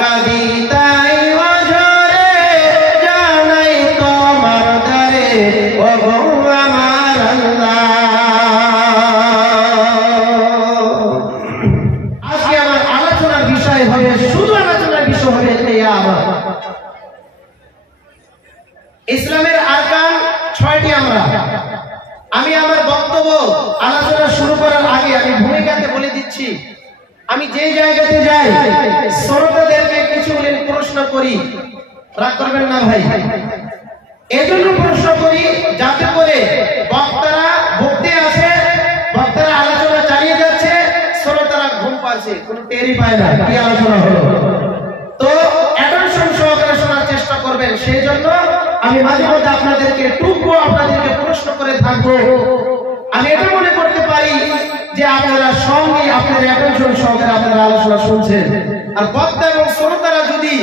কবিতায় অঝরে জানাই তোমার দারে ও গো আমার আল্লাহ। আজকে আমার আলোচনার বিষয় হবে, শুধু আলোচনার বিষয় হবে কিয়ামত। ইসলামের আরকান ৬টি। আমি আমার বক্তব্য আলোচনা শুরু করার আগে আমি ভূমিকাতে বলে দিচ্ছি, আমি যে জায়গাতে যাই শ্রোতাদেরকে কিছু প্রশ্ন করি, রাগ করবেন না ভাই। এজন্য প্রশ্ন করি যাতে করে বক্তারা বক্তে আছে, বক্তারা আলোচনা চালিয়ে যাচ্ছে, শ্রোতারা ঘুম পাচ্ছে, কোনো টেরই পায় না কি আলোচনা হলো। তো অ্যাটেনশন সহকারে শোনার চেষ্টা করবেন। সেই জন্য আমি মাঝে মধ্যে আপনাদেরকে টুকরো আপনাদেরকে প্রশ্ন করে থাকবো। আমি এটা মনে করতে পারি যে আপনারা সঙ্গে আপনার অ্যাটেনশন সহকারে আপনারা আলোচনা শুনছেন। আর বক্তা এবং শ্রোতারা যদি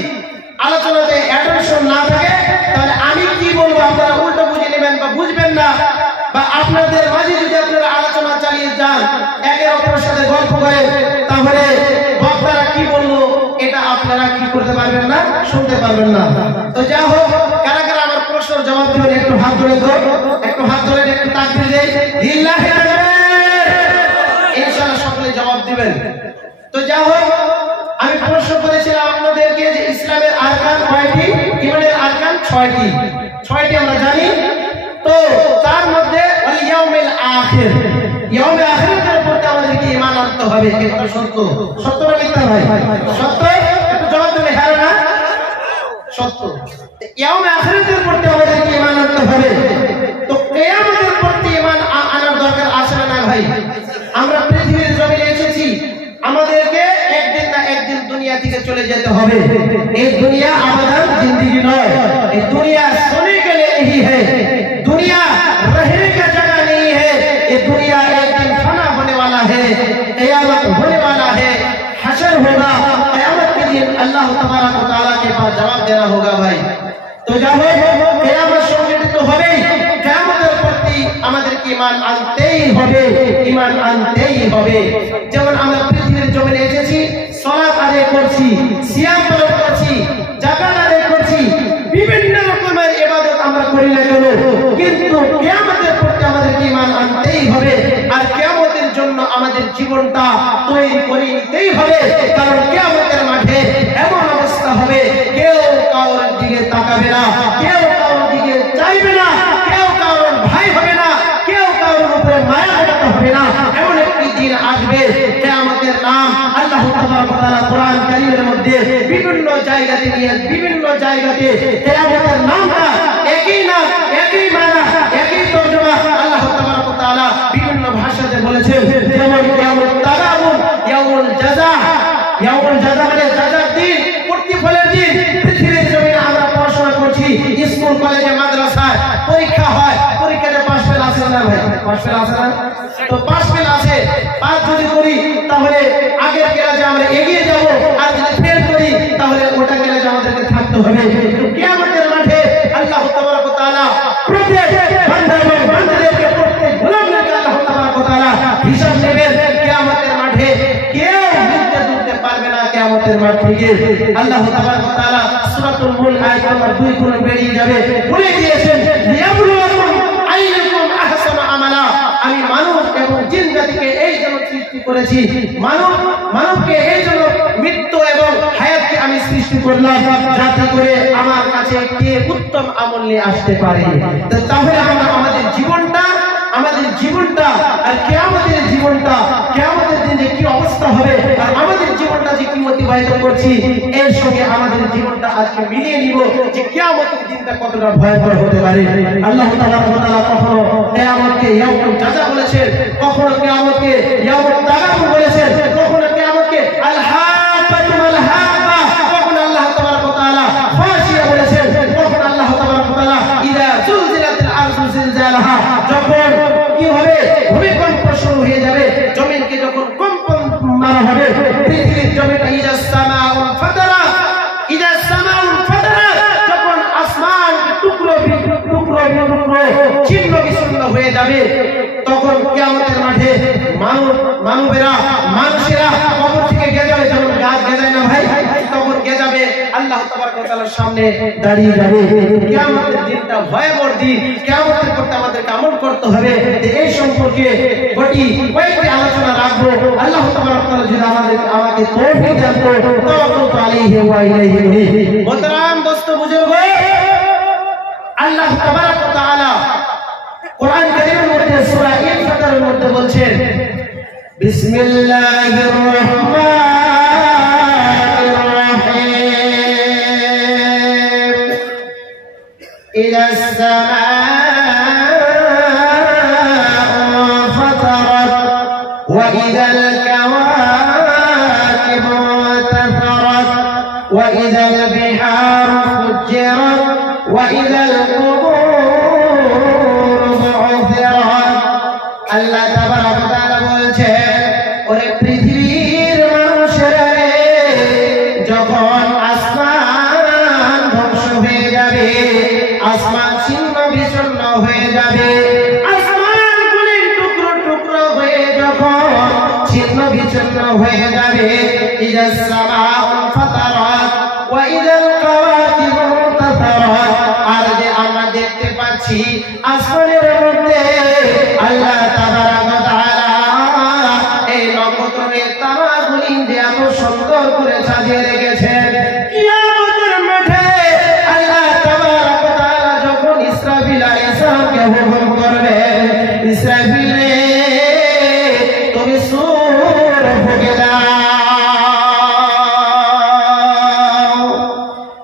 আলোচনাতে অ্যাটেনশন না থাকে তাহলে আমি কি বলবো আপনারা উল্টো বুঝে নেবেন বা বুঝবেন না, বা আপনাদের মাঝে যদি আপনারা আলোচনা চালিয়ে যান একে অপরের সাথে গল্প করে, তাহলে বক্তারা কি বললো এটা আপনারা কি করতে পারবেন না, শুনতে পারবেন না। তো যা হোক, কারা কারা আমার প্রশ্নের জবাব দিবেন একটু হাত ধরে তো, একটু হাত ধরে একটু তাকবীর দেই, লিল্লাহি তাকবীর। ইনশাআল্লাহ সকলে জবাব দিবেন। তো যা হোক, আমি প্রশ্ন করেছিলাম আপনাদেরকে যে ইসলামের আরকান কয়টি, ঈমানের আরকান ৬টি। ৬টি আমরা জানি। তো তার মধ্যে ওয়াল ইয়াউমিল আখির, ইয়াউমে আখিরাতের উপর আমাদেরকে ঈমান আনতে হবে। এটা সত্য, সত্য না মিথ্যা ভাই? সত্য। একটু জবাব দেবে হ্যাঁ না সত্য। ইয়াউমে আখিরাতের উপর আমাদেরকে ঈমান আনতে হবে। তো কিয়ামতের প্রতি ঈমান আনার দরকার আছে না ভাই? আমরা পৃথিবীর জমিনে এসেছি, আমাদেরকে একদিন না একদিন দুনিয়া থেকে চলে যেতে হবে। এই দুনিয়া আবাদান জিंदगी নয়। এই দুনিয়া सोने के लिए नहीं है, दुनिया रहने का जगह नहीं है। ये दुनिया एक दिन फना होने वाला है, क़यामत होने वाला है, हशर होगा। क़यामत के दिन अल्लाह तबारक व तआला के पास जवाब देना होगा भाई। तो जाओ, क़यामत সংঘটিত হবে। কিয়ামতের প্রতি আমাদেরকে ঈমান আনতেই হবে, ঈমান আনতেই হবে। যেমন আমরা পৃথিবীর জমিনে এসেছি, সালাত আদায় করছি, সিয়াম পালন করছি, যাকাত আদায় করছি, বিভিন্ন রকমের ইবাদত আমরা করি না কেন, কিন্তু কিয়ামতের প্রতি আমাদেরকে ঈমান আনতেই হবে। আর কিয়ামতের জন্য আমাদের জীবনটা তৈরি করে নিতেই হবে। কারণ কিয়ামতের মাঠে এমন অবস্থা হবে, কেউ কারোর দিকে তাকাবে না, কেউ কারোর দিকে চাইবে না, কেউ কারোর ভাই হবে না, কেউ কারোর উপরে মায়া করতে হবে না। এমন একটি দিন আসবে, কিয়ামতের নাম আল্লাহ তাবারক ওয়া তাআলা কোরআন কারীমের মধ্যে বিভিন্ন জায়গাতে নিয়ে বিভিন্ন জায়গাতে কিয়ামতের নামটা একই নাম, একই মানা, একই তরজমা আল্লাহ তাবারক ওয়া তাআলা বিভিন্ন ভাষাতে বলেছেন। যেমন কিয়ামত তাগাবুন, ইয়াউমুল জাযা, ইয়াউমুল জাযা মানে জাযার দিন, প্রতিফলের দিন। পৃথিবীর জমিনে আমরা পড়াশোনা করছি, স্কুল কলেজে মাদ্রাসায় পরীক্ষা হয়, পরীক্ষাতে পাস ফেল আছে না ভাই? পাস ফেল আছে না? তো পাস ফেল আছে, পাস যদি করি তাহলে আগের ক্লাসে আমরা এগিয়ে যাব, আর যদি ফেল করি তাহলে ওটা ক্লাসে আমাদেরকে থাকতে হবে। তো কিয়ামতের মাঠে আল্লাহ তাবারক ওয়া তাআলা প্রত্যেক বান্দা এবং বান্দাদেরকে, প্রত্যেক গোলামকে আল্লাহ তাবারক ওয়া তাআলা হিসাব নেবেন। কিয়ামতের মাঠে কেউ জিততে পারবে না। কিয়ামতের মাঠ থেকে আল্লাহ তাবারক ওয়া তাআলা সূরাতুল মুলক আয়াত নম্বর 2 কোন বেরিয়ে যাবে, বলে দিয়েছেন লিয়াবলুয়াকুম আইয়ুকুম আহসানু আমালা। আমি মানব এবং জিন জাতিকে এই জন্য সৃষ্টি করেছি, মানবকে এই জন্য মৃত্যু এবং হায়াতকে আমি সৃষ্টি করলাম যাতে করে আমার কাছে কে উত্তম আমল নিয়ে আসতে পারে। তাহলে আমরা আমাদের জীবনটা আর কিয়ামতের জীবনটা, কিয়ামতের দিনে কি অবস্থা হবে আর আমাদের জীবনটা যে কি অতিবাহিত করছি এর সঙ্গে আমাদের জীবনটা আজকে মিলিয়ে নিব যে কিয়ামতের দিনটা কতটা ভয়ঙ্কর হতে পারে। আল্লাহ তাবারক ওয়া তাআলা কখনো কিয়ামতকে ইয়াউমুল জাযা বলেছেন, কখনো কিয়ামতকে ইয়াউমুত তাগাবুন বলেছেন, কখনো কিয়ামতকে আল হাক্কাতুল হাক্কা, কখনো আল্লাহ তাবারক ওয়া তাআলা ফাশিয়া বলেছেন, কখনো আল্লাহ তাবারক ওয়া তাআলা ইযা যুলজিলাতিল আরদু জিলজালাহা, যখন কি হবে, ভূমিকম্প শুরু হয়ে যাবে, জমিনকে যখন কম্পন মারা হবে, পৃথিবীর জমিনটা ইযা সামাউল ফাতারা, ইযা সামাউল ফাতারা, যখন আসমান টুকরো টুকরো ছিন্ন বিচ্ছিন্ন হয়ে যাবে, তখন কিয়ামতের মাঠে মানুষেরা কবর থেকে গেজাবে, যেমন গাছ গেজায় না তাবারক ওয়া তাআলার সামনে দাঁড়িয়ে যাবে। কিয়ামতের দিনটা ভয়াবহ দিন। কিয়ামতের করতে আমাদেরকে আমল করতে হবে। এই সম্পর্কে কয়েকটি আলোচনা রাখবো। আল্লাহ তাবারক ওয়া তাআলা যদি আমাকে তৌফিক দান করে তাওয়াক্কালতু আলাইহি ওয়া ইলাইহি উনীব। মুহতারাম দোস্ত বুজুর্গ, আল্লাহ তাবারক ওয়া তাআলা কোরআন কারীমের মধ্যে সূরা ইনফিতারের মধ্যে বলছেন, বিসমিল্লাহির রহমানির রহিম, ইদাস সামাউ ফাতারাত ওয়া ইদাল কাওয়াকিবু তাসারাত ওয়া ইদাল বিহারু ফুজ্জিরাত ওয়া ইদাল আল্লাহ তাবারক ওয়া তাআলা বলছেন, ওরে পৃথিবীর মানুষেরা রে, যখন আসমান ধ্বংস হয়ে যাবে, আসমান ছিন্ন বিচ্ছিন্ন হয়ে যাবে, আসমানগুলি টুকরো টুকরো হয়ে যখন ছিন্ন বিচ্ছিন্ন হয়ে যাবে, ইদাস সামাউ ফাতারাত ওয়া ইদাল কাওয়াকিবু তাসারাত, আর যে আমরা দেখতে পাচ্ছি আসমানের মধ্যে আল্লাহ তাবারক ওয়া তাআলা এই নক্ষত্রের তারাগুলি যে এত সুন্দর করে সাজিয়ে রেখেছেন, কিয়ামতের মাঠে আল্লাহ তাবারক ওয়া তাআলা যখন ইসরাফিল আলাইহিস সালামকে হুকুম করবেন, ইসরাফিল রে তুমি সূর ফুঁকে দাও।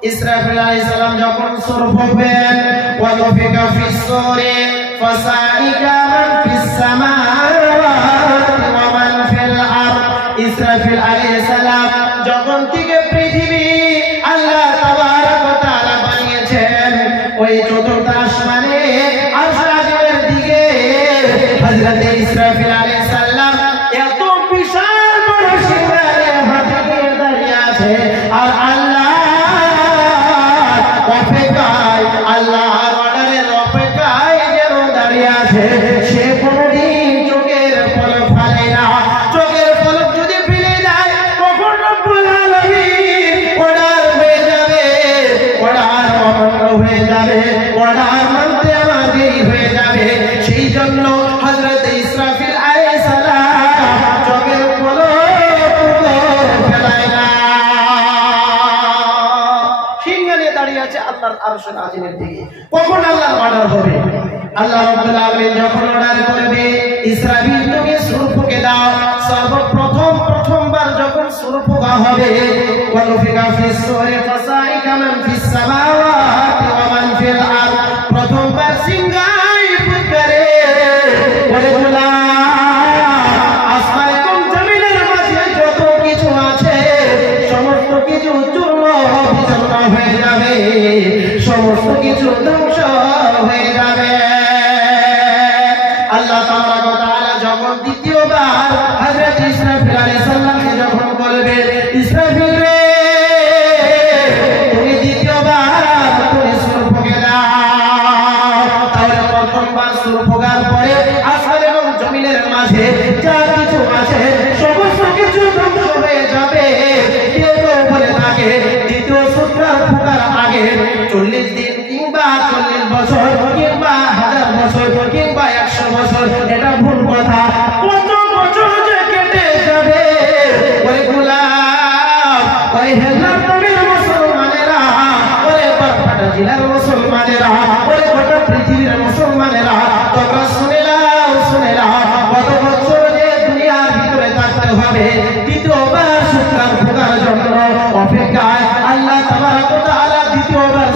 ইসরাফিল আলাইহিস সালাম যখন সূর ফুঁকবেন, ওয়া নফিকা ফিস সূরি ফাসাইকা মান ফিস সামাওয়াতি ওয়া মান ফিল আরদ। ইসরাফিল আলাইহিস সালাম যখন থেকে পৃথিবী আল্লাহ তাবারক ওয়া তাআলা বানিয়েছেন, ওই চতুর্থ আসমানে আরশ আজিমের দিকে হযরত ইসরাফিল আলাইহিস সালাম এত বিশাল বড় সিংহাসনে হাতে নিয়ে দাঁড়িয়ে আছে, আর আল্লাহ অপেক্ষায়, আল্লাহর অর্ডারের অপেক্ষায় যেন দাঁড়িয়ে আছে। সে কোনদিন চোখের পলক ফেলে না। চোখের পলক যদি ফেলে যায়, কখন রব্বুল আলামিন অর্ডার হয়ে যাবে, অর্ডার অমান্য হয়ে যাবে, অর্ডার মানতে আমার দেরি হয়ে যাবে। সেই জন্য হযরত ইসরাফিল আলাইহিস সালাম চোখের পলক ফেলায় না, সিংহাসনে দাঁড়িয়ে আছে আল্লাহর আরশের আজিমের দিকে। কখন আল্লাহর অর্ডার হবে? আল্লাহ রাব্বুল আলামিন যখন অর্ডার করবে, ইসরাফিল তুমি সূর ফুঁকে দাও। প্রথমবার যখন সূর ফুঁকা হবে, ওয়া নফিকা ফিস সূরি ফাসাইকা মান ফিস সামাওয়াতি ওয়া মান ফিল আরদ, প্রথমবার সিংহাই ফুঁকরে, ওরে গোলাম আসমান এবং জমিনের মাঝে যত কিছু আছে সমস্ত কিছু চূর্ণ বিচূর্ণ হয়ে যাবে, সমস্ত কিছু ধ্বংস হয়ে যাবে। আল্লাহ তাবারক ওয়া তাআলা যখন দ্বিতীয়বার হযরত ইসরাফিল আলাইহিস সালামকে যখন বলবেন, ইসরাফিল রে তুমি দ্বিতীয়বার তুমি সূর ফুঁকে দাও। তাহলে প্রথমবার সূর ফোঁকার পরে আসমান এবং জমিনের মাঝে যা কিছু আছে সমস্ত কিছু ধ্বংস হয়ে যাবে। কেউ বলে থাকে দ্বিতীয় সূর ফোঁকার আগে 40 দিন কিংবা 40 বছর কিংবা 1000 বছর কিংবা 100 বছর, এটা ভুল কথা। কত বছর যে কেটে যাবে, ওই গোলাম, ওই হেলার তবের মুসলমানেরা, ওই বরপাটা জেলার মুসলমানেরা, ওই গোটা পৃথিবীর মুসলমানেরা, তোমরা শুনে নাও, কত বছর যে দুনিয়ার ভিতরে থাকতে হবে দ্বিতীয়বার সূর ফোঁকার জন্য অপেক্ষায়। আল্লাহ তাবারক ওয়া তাআলা দ্বিতীয়বার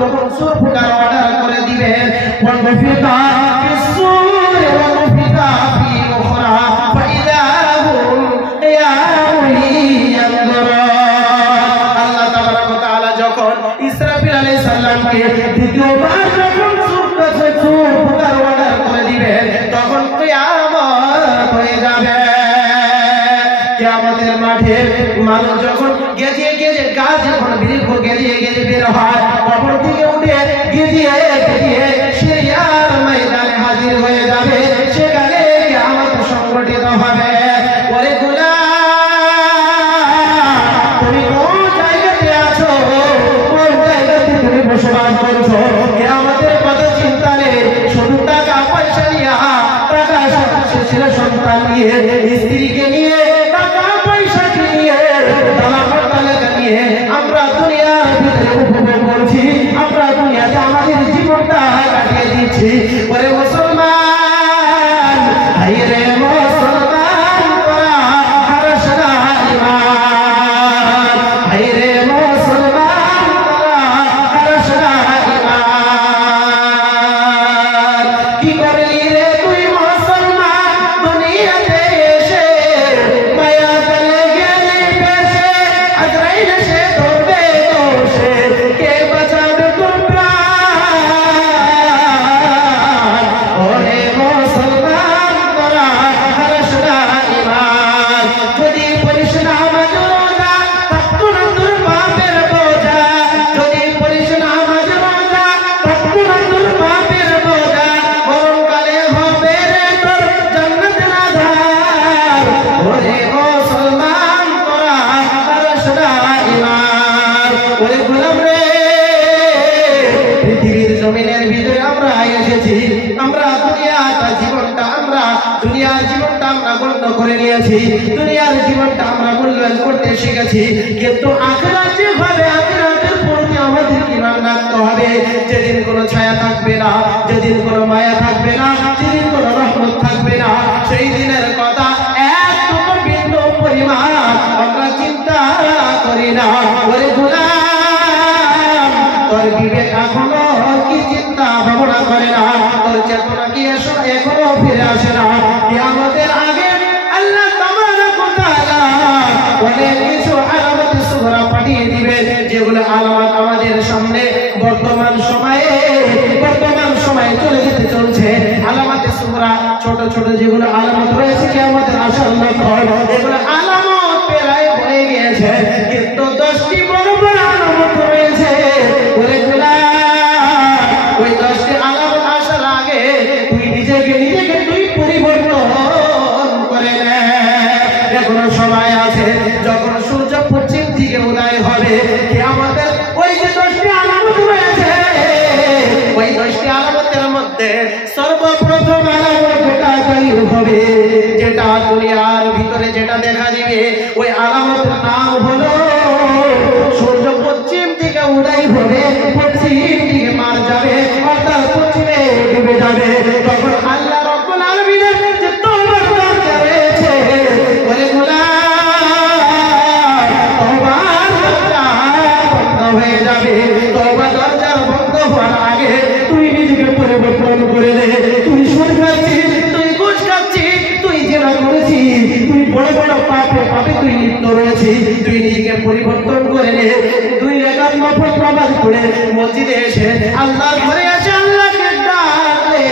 যখন সূর ফোঁকার অর্ডার করে দিবেন, ওয়া নফিকা ফিস সূরি ওয়া নফিকা ফি উখরা ফাইদা হুম ইয়ানজুরুন। আল্লাহ তাবারক ওয়া তাআলা যখন ইসরাফিল আলাইহিস সালামকে দ্বিতীয়বার যখন সূর ফোঁকার অর্ডার করে দিবেন, তখন কিয়ামত হয়ে যাবে। কিয়ামতের মাঠে মানুষ যখন গেজে গেজে গাছ যখন বৃক্ষ গেজে গেজে বের হয়, কবর থেকে উঠে গেজিয়ে গেজিয়ে সিরিয়ার ময়দানে হাজির হয়ে যাবে। সেখানে কিয়ামত সংগঠিত হবে। ওরে গোলাম, তুমি কোন জায়গাতে আছো? মাল নিয়ে, স্ত্রীকে নিয়ে, টাকা পয়সা নিয়ে, টাকা নিয়ে আমরা দুনিয়ার ভিতরে উপভোগ করছি, আমরা দুনিয়াতে আমাদের জীবনটা কাটিয়ে দিচ্ছি। ওরে মুসলমান, হায় রে মুসলমান, তোরা হারাস না ঈমান, হায় রে মুসলমান, তোরা হারাস না ঈমান। কি করলি রে তুই মুসলমান দুনিয়াতে এসে, মায়া চলে গেলি পেশে, আজরাইল এসে ধরবে দোষে, কে বাঁচাবে তোর প্রাণ? ওরে মুসলমান, তোরা হারাস না ঈমান। যদি পড়িস নামাজ রোজা, থাকতো না তোর পাপের বোঝা, যদি পড়িস নামাজ রোজা, থাকতো না তোর পাপের বোঝা, মরণকালে হবে রে তোর জান্নাতের আধার। ওরে মুসলমান, তোরা হারাস না ঈমান। ওরে গোলাম রে, পৃথিবীর জমিনের ভিতরে আমরা এসেছি, আমরা দুনিয়ার জীবনটা আমরা গণ্য করে নিয়েছি, দুনিয়ার জীবনটা আমরা মূল্যায়ন করতে শিখেছি, কিন্তু আখিরাত যে হবে, আখিরাতের প্রতি আমাদের ঈমান রাখতে হবে। যেদিন কোনো ছায়া থাকবে না, যেদিন কোনো মায়া থাকবে না, যেদিন কোনো রহমত থাকবে না, সেই দিনের কথা একটুকু বিন্দু পরিমাণ আমরা চিন্তা করি না। ওরে গোলাম, তোর বিবেক এখনো কি চিন্তা ভাবনা করে না, তোর চেতনা কি এখনো ফিরে আসে না? কিয়ামতের আগে আল্লাহ তাবারক ওয়া তাআলা অনেক কিছু আলামত সুগরা পাঠিয়ে দিবে, যেগুলো আলামত আমাদের সামনে বর্তমান সময়ে চলে যেতে চলছে। আলামতে সুগরা ছোট ছোট যেগুলো আলামত রয়েছে কিয়ামতের আসার লক্ষণ, এগুলো আলামত প্রায় হয়ে গিয়েছে, কিন্তু 10টি বড় বড় আলামত রয়েছে। ওরে গোলাম, ওই 10টি আলামত আসার আগে তুই নিজেকে তুই পরিবর্তন করে নে। এখনো সময় আছে, যখন সূর্য পশ্চিম দিকে উদয় হবে, কিয়ামতের ওই যে 10টি আলামত রয়েছে, ওই 10টি আলামতের মধ্যে সর্বপ্রথম আলামত যেটা জাহির হবে, যেটা দুনিয়ার ভিতরে যেটা দেখা দিবে, ওই আলামতের নাম হলো সূর্য পশ্চিম দিকে উদয় হবে, পশ্চিম দিকে মার যাবে, অর্থাৎ পশ্চিমে ডুবে যাবে। তখন আল্লাহ রাব্বুল আলামিনের যে তওবার দরজা রয়েছে, ওরে গোলাম, তওবার দরজা বন্ধ হয়ে যাবে। তওবার দরজা বন্ধ হওয়ার আগে তুই নিজেকে পরিবর্তন করে নে। তুই সুদ খাচ্ছিস, তুই ঘুষ খাচ্ছিস, তুই জেনা করেছিস, তুই বড় বড় পাপে তুই লিপ্ত রয়েছিস, তুই নিজেকে পরিবর্তন করে নে। 2 রাকাত নফল নামাজ পড়ে মসজিদে এসে আল্লাহর ঘরে এসে আল্লাহকে ডাকে।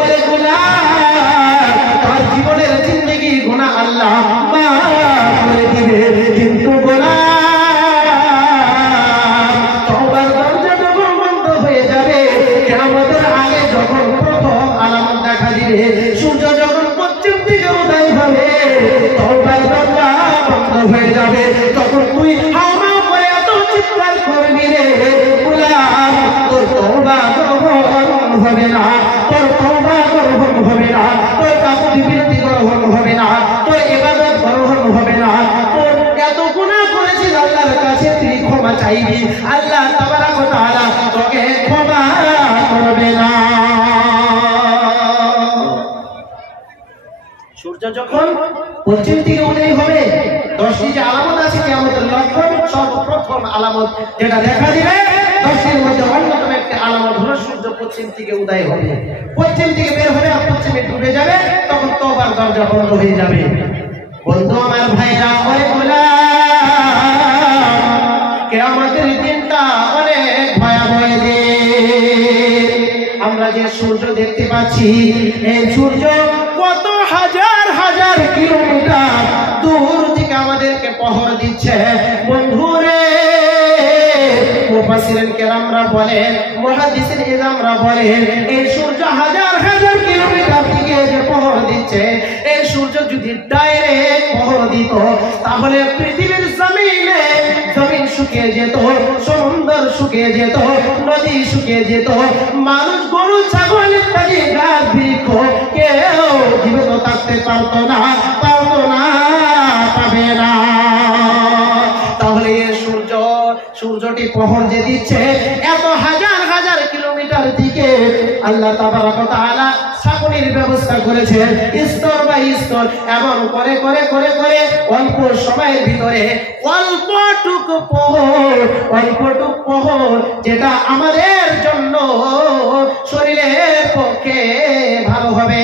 ওরে গোলাম, তোর জীবনের জিন্দেগি গুনাহ আল্লাহ মাফ করে দিবে, কিন্তু গোলাম, তওবার দরজা যখন বন্ধ হয়ে যাবে, কিয়ামতের আগে যখন প্রথম আলামত দেখা দিবে, সূর্য যখন পশ্চিম দিকে উদয় হবে, তওবার দরজা বন্ধ হয়ে যাবে, তখন তুই হাওমাও করে এত চিৎকার করবি রে গোলাম, তোর তওবা গ্রহণ হবে না, তোর তওবা গ্রহণ হবে না, তোর কাকুতি বিরতি গ্রহণ হবে না, তোর ইবাদত গ্রহণ হবে না, তোর এত গুনাহ করেছিস আল্লাহর কাছে তুই ক্ষমা চাইবি, আল্লাহ তাবারক ওয়া তাআলা তোকে ক্ষমা করবে না। সূর্য যখন পশ্চিম দিকে উদয় হবে, 10টি যে আলামত আছে কিয়ামতের লক্ষণ, সর্বপ্রথম আলামত যেটা দেখা দিবে, 10টির মধ্যে অন্যতম একটি আলামত হলো সূর্য পশ্চিম দিকে উদয় হবে, পশ্চিম দিকে বের হবে আর পশ্চিমে ডুবে যাবে, তখন তওবার দরজা বন্ধ হয়ে যাবে। বন্ধু আমার ভাইরা, ওরে গোলাম, কিয়ামতের দিনটা অনেক ভয়াবহ দিন। আমরা যে সূর্য দেখতে পাচ্ছি, এই সূর্য কত হাজার হাজার কিলোমিটার দূর থেকে আমাদেরকে পহর দিচ্ছে। বন্ধুরে, মুফাসসিরিন কেরামরা বলেন, মুহাদ্দিসিন ইজামরা বলেন, এই সূর্য হাজার হাজার কিলোমিটার থেকে যে পহর দিচ্ছে, এই সূর্য যদি ডাইরেক্ট পহর দিত, তাহলে পৃথিবীর জমিন শুকিয়ে যেত, সমুদ্র শুকিয়ে যেত, নদী শুকিয়ে যেত, মানুষ গরু ছাগল ইত্যাদি গাছ বৃক্ষ কেউ জীবিত থাকতে পারতো না, পাবে না। তাহলে সূর্যটি প্রহর যে দিচ্ছে এত হাজার হাজার কিলোমিটার দিকে আল্লাহ তাবারক ওয়া তাআলা ছাঁকনির ব্যবস্থা করেছেন স্তর বাই স্তর, এমন করে করে করে করে অল্প সময়ের ভিতরে অল্পটুকু প্রহর যেটা আমাদের জন্য শরীরের পক্ষে ভালো হবে,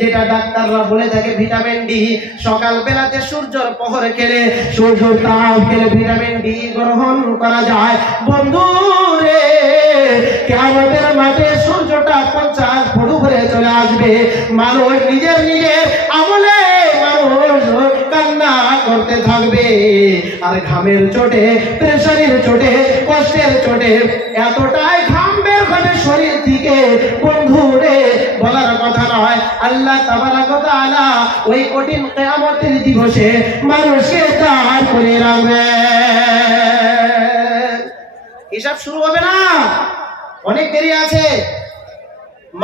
যেটা ডাক্তাররা বলে থাকে ভিটামিন ডি, সকাল বেলাতে সূর্যের প্রহরে খেলে, সূর্যের তাপ খেলে ভিটামিন ডি গ্রহণ করা যায়। বন্ধুরে কিয়ামতের মাঠে সূর্যটা 50 ফুট উপরে চলে আসবে, মানুষ নিজের আমলে মানুষ কান্না করতে থাকবে, আর ঘামের চোটে, প্রেসারের চোটে, কষ্টের চোটে এতটাই ঘাম বের হবে শরীর থেকে, বন্ধুরে বলার কথা নয়। আল্লাহ তাবারক ওয়া তাআলা ওই কঠিন কিয়ামতের দিবসে মানুষকে দাঁড় করে রাখবে। হিসাব শুরু হবে না, অনেক দেরি আছে।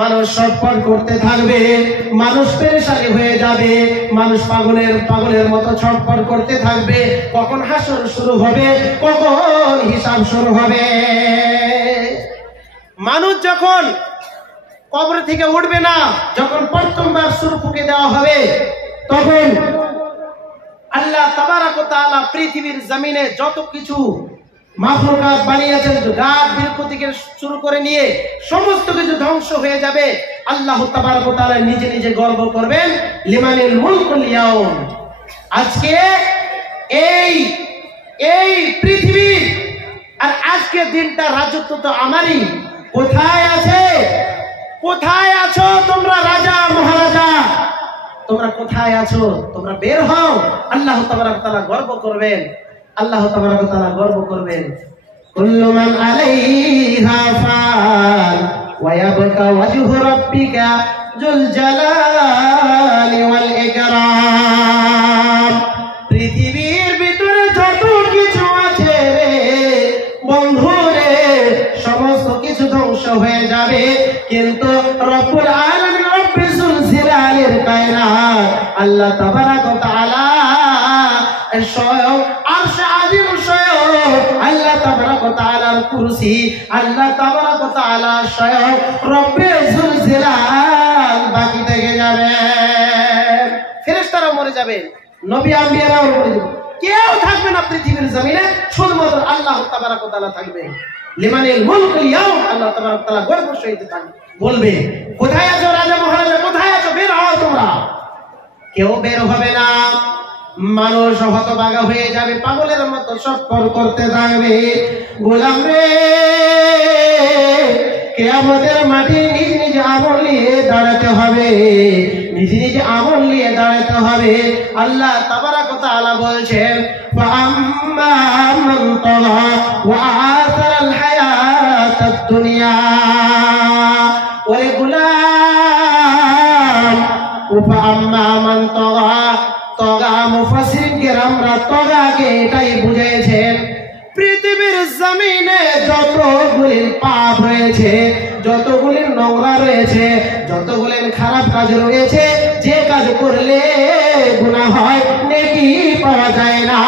মানুষ ছটফট করতে থাকবে, মানুষ পেরেশানি হয়ে যাবে, মানুষ পাগলের মতো ছটফট করতে থাকবে। কখন হাসর শুরু হবে, কখন হিসাব শুরু হবে। মানুষ যখন কবর থেকে উঠবে না, যখন প্রথমবার সূর ফুঁকে দেওয়া হবে, তখন আল্লাহ তাবারক ওয়া তাআলা পৃথিবীর জমিনে যত কিছু মাখলুকাত বানিয়েছেন, গাছ বৃক্ষ থেকে শুরু করে নিয়ে সমস্ত কিছু ধ্বংস হয়ে যাবে। আল্লাহ তাবারক ওয়া তাআলা নিজে নিজে গর্ব করবেন, লিমানিল মুলকুল ইয়াউম, আজকে এই পৃথিবীর আর আজকের দিনটা রাজত্ব তো আমারই। কোথায় আছো তোমরা রাজা মহারাজা, তোমরা কোথায় আছো? তোমরা বের হও। আল্লাহ তাবারক ওয়া তাআলা গর্ব করবেন, আল্লাহ তাবারক ওয়া তাআলা গর্ব করবেন। কুল্লু মান আলাইহা ফান ওয়া ইয়াবকা ওয়াজহু রাব্বিকা যুল জালালি ওয়াল ইকরাম। পৃথিবীর ভিতরে যত কিছু আছে রে বন্ধু রে, সমস্ত কিছু ধ্বংস হয়ে যাবে, কিন্তু রব্বুল আলামিন রব্বুল জিলালের কায়নাত আল্লাহ তাবারক ওয়া তাআলা স্বয়ং আরশ আজিম, স্বয়ং আল্লাহ তাবারক ওয়া তাআলার কুরসি, আল্লাহ তাবারক ওয়া তাআলা স্বয়ং রব্বুল জিলাল বাকি থেকে যাবে। ফেরেশতারা মরে যাবে, নবী আম্বিয়ারাও মরে যাবে, কেউ থাকবে না পৃথিবীর জমিনে, শুধুমাত্র আল্লাহ তাবারক ওয়া তাআলা থাকবে। লিমানিল মুলকুল ইয়াউম, আল্লাহ তাবারক ওয়া তাআলা গর্ব সহিত বলবে, কোথায় আছো রাজা মহারাজা, কোথায় আছো? বের হও তোমরা। কেউ বের হবে না, মানুষ হতভাগা হয়ে যাবে, পাগলের মতো ছটফট করতে থাকবে। গোলাম রে, কিয়ামতের মাঠে নিজ নিজ আমল নিয়ে দাঁড়াতে হবে, নিজ নিজ আমল নিয়ে দাঁড়াতে হবে। আল্লাহ তাবারক ওয়া তাআলা বলছেন, ফাআম্মা মান তাগা ওয়া আসারাল হায়াতাদ দুনিয়া। ওরে গোলাম, ফাআম্মা মান তাগা, তগা মুফাসসিরিন কেরামরা তগাকে এটাই বুঝিয়েছেন, পৃথিবীর জমিনে যতগুলি পাপ রয়েছে, যতগুলি নোংরা রয়েছে, যতগুলি খারাপ কাজ রয়েছে, যে কাজ করলে গুনাহ হয়, নেকি পাওয়া যায় না,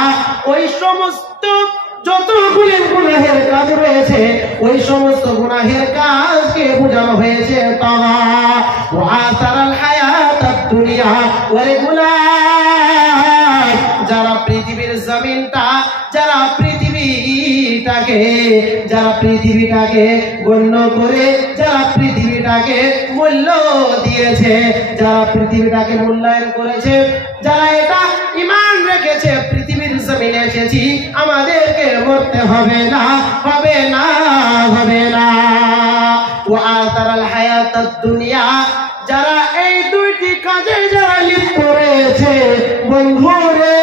ওই সমস্ত যতগুলি গুনাহের কাজ রয়েছে, ওই সমস্ত গুনাহের কাজকে বোঝানো হয়েছে তগা ওয়া আসারাল হায়াতাদ দুনিয়া। ওরে গোলাম, যারা পৃথিবীর জমিনটা, যারা পৃথিবীটাকে গণ্য করে, যারা পৃথিবীটাকে মূল্য দিয়েছে, যারা পৃথিবীটাকে মূল্যায়ন করেছে, যারা এটা ঈমান রেখেছে, পৃথিবীর জমিনে এসেছি আমাদেরকে মরতে হবে না, হবে না, হবে না। ওয়া আসারাল হায়াতাদ দুনিয়া, যারা এই দুইটি কাজে যারা লিপ্ত রয়েছে বন্ধুরে,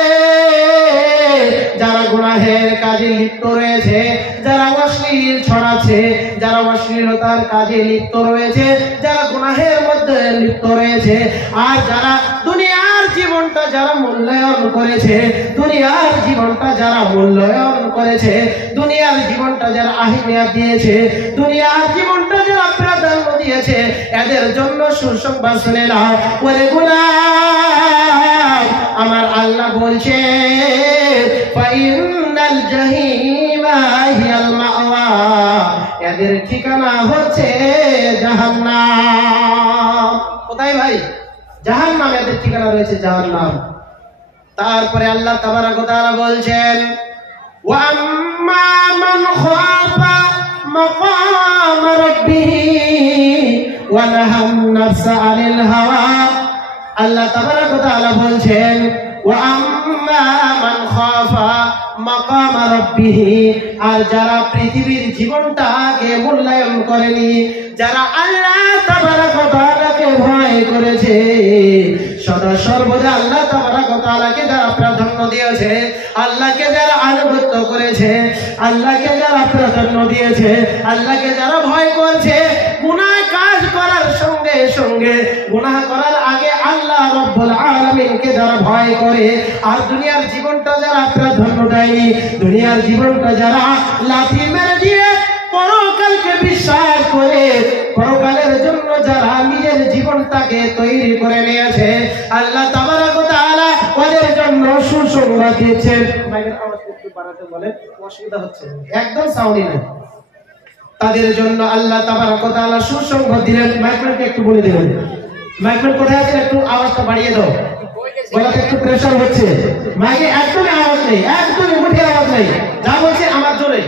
যারা গুনাহ গুনাহের কাজে লিপ্ত রয়েছে, যারা অশ্লীল ছড়াচ্ছে, যারা অশ্লীলতার কাজে লিপ্ত রয়েছে, যারা গুনাহের মধ্যে লিপ্ত রয়েছে, আর যারা দুনিয়ার জীবনটা যারা মূল্যায়ন করেছে, দুনিয়ার জীবনটা যারা মূল্যায়ন করেছে, দুনিয়ার জীবনটা যারা আহমিয়ত দিয়েছে, দুনিয়ার জীবনটা যারা প্রাধান্য দিয়েছে, এদের জন্য সুসংবাদ শুনে নাও। ওরে গোলাম, আমার আল্লাহ বলছে ফাইনাল জাহিমা হিয়াল মাওয়া, এদের ঠিকানা হচ্ছে জাহান্নাম। কোথায় ভাই? জাহান্নাম, এদের ঠিকানা রয়েছে জাহান্নাম। তারপরে আল্লাহ তাবারক ওয়া তাআলা বলছেন ওয়া আম্মা মান খাফা মাকাম রাব্বিহি ওয়া নাহান নাফসা আনিল হাওয়া। আল্লাহ তাবারক ওয়া তাআলা বলছেন ওয়া আম্মা মান খাফা মাকাম রাব্বিহি, আর যারা পৃথিবীর জীবনটাকে মূল্যায়ন করেনি, যারা আল্লাহ তাবারক ওয়া তাআলাকে ভয় করেছে, সদা সর্বদা আল্লাহ তাবারক ওয়া তাআলাকে যারা প্রাধান্য দিয়েছে, আল্লাহকে যারা আনুগত্য করেছে, আল্লাহকে যারা প্রাধান্য দিয়েছে, আল্লাহকে যারা ভয় করছে, গুনাহ কাজ করার সঙ্গে সঙ্গে গুনাহ করার আগে আল্লাহ রাব্বুল আলামিনকে যারা ভয় করে, আর দুনিয়ার জীবনটা যারা প্রাধান্য দেয়নি, দুনিয়ার জীবনটা যারা লাথি মেরে দিয়ে পরকালকে বিশ্বাস করে, পরকালের জন্য যারা নিজের জীবনটাকে তৈরি করে নিয়েছে, আল্লাহ তাবারক ওয়া তাআলা ওদের জন্য সুসংবাদ দিয়েছেন। মাইকের আওয়াজ একটু বাড়াতে বলে, অসুবিধা হচ্ছে, একদম সাউন্ডই নাই। তাদের জন্য আল্লাহ তাবারক ওয়া তাআলা সুসংবাদ দিলেন। মাইক্রোফোনকে একটু বলে দিবেন, মাইক্রোফোন কোথায় আছে একটু আওয়াজটা বাড়িয়ে দাও, বলাতে একটু প্রেসার হচ্ছে। মাইকে একদমই আওয়াজ নেই, একদমই মুঠে আওয়াজ নেই, যা বলছে আমার জোরে।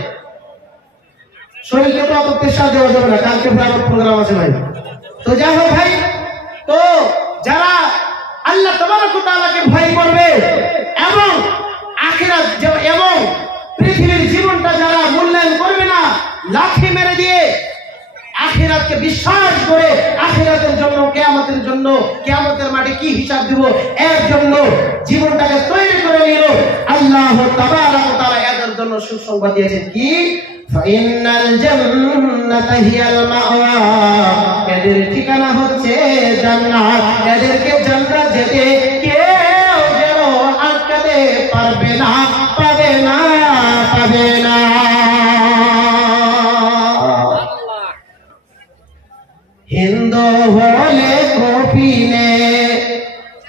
শরীরকে তো অত প্রেসার দেওয়া যাবে না, কালকে আমার প্রোগ্রাম আছে ভাই। তো যাই হোক ভাই, তো যারা আল্লাহ তাবারক ওয়া তাআলাকে ভয় করবে এবং আখিরাত এবং পৃথিবীর জীবনটা যারা মূল্যায়ন করবে না, লাঠি মেরে দিয়ে আখিরাতকে বিশ্বাস করে, আখিরাতের জন্য, কিয়ামতের জন্য, কিয়ামতের মাঠে কি হিসাব দিব এর জন্য জীবনটাকে তৈরি করে নিল, আল্লাহ তাবারক ওয়া তাআলা এদের জন্য সুসংবাদ দিয়েছেন কি ফাইনাল জান্নাতা হিয়াল মাওয়া, এদের ঠিকানা হচ্ছে জান্নাত। এদেরকে জান্নাত যেতে কেউ যেন আটকাতে পারবে না, পাবে না, পাবে না। হিন্দু হলে কপিনে,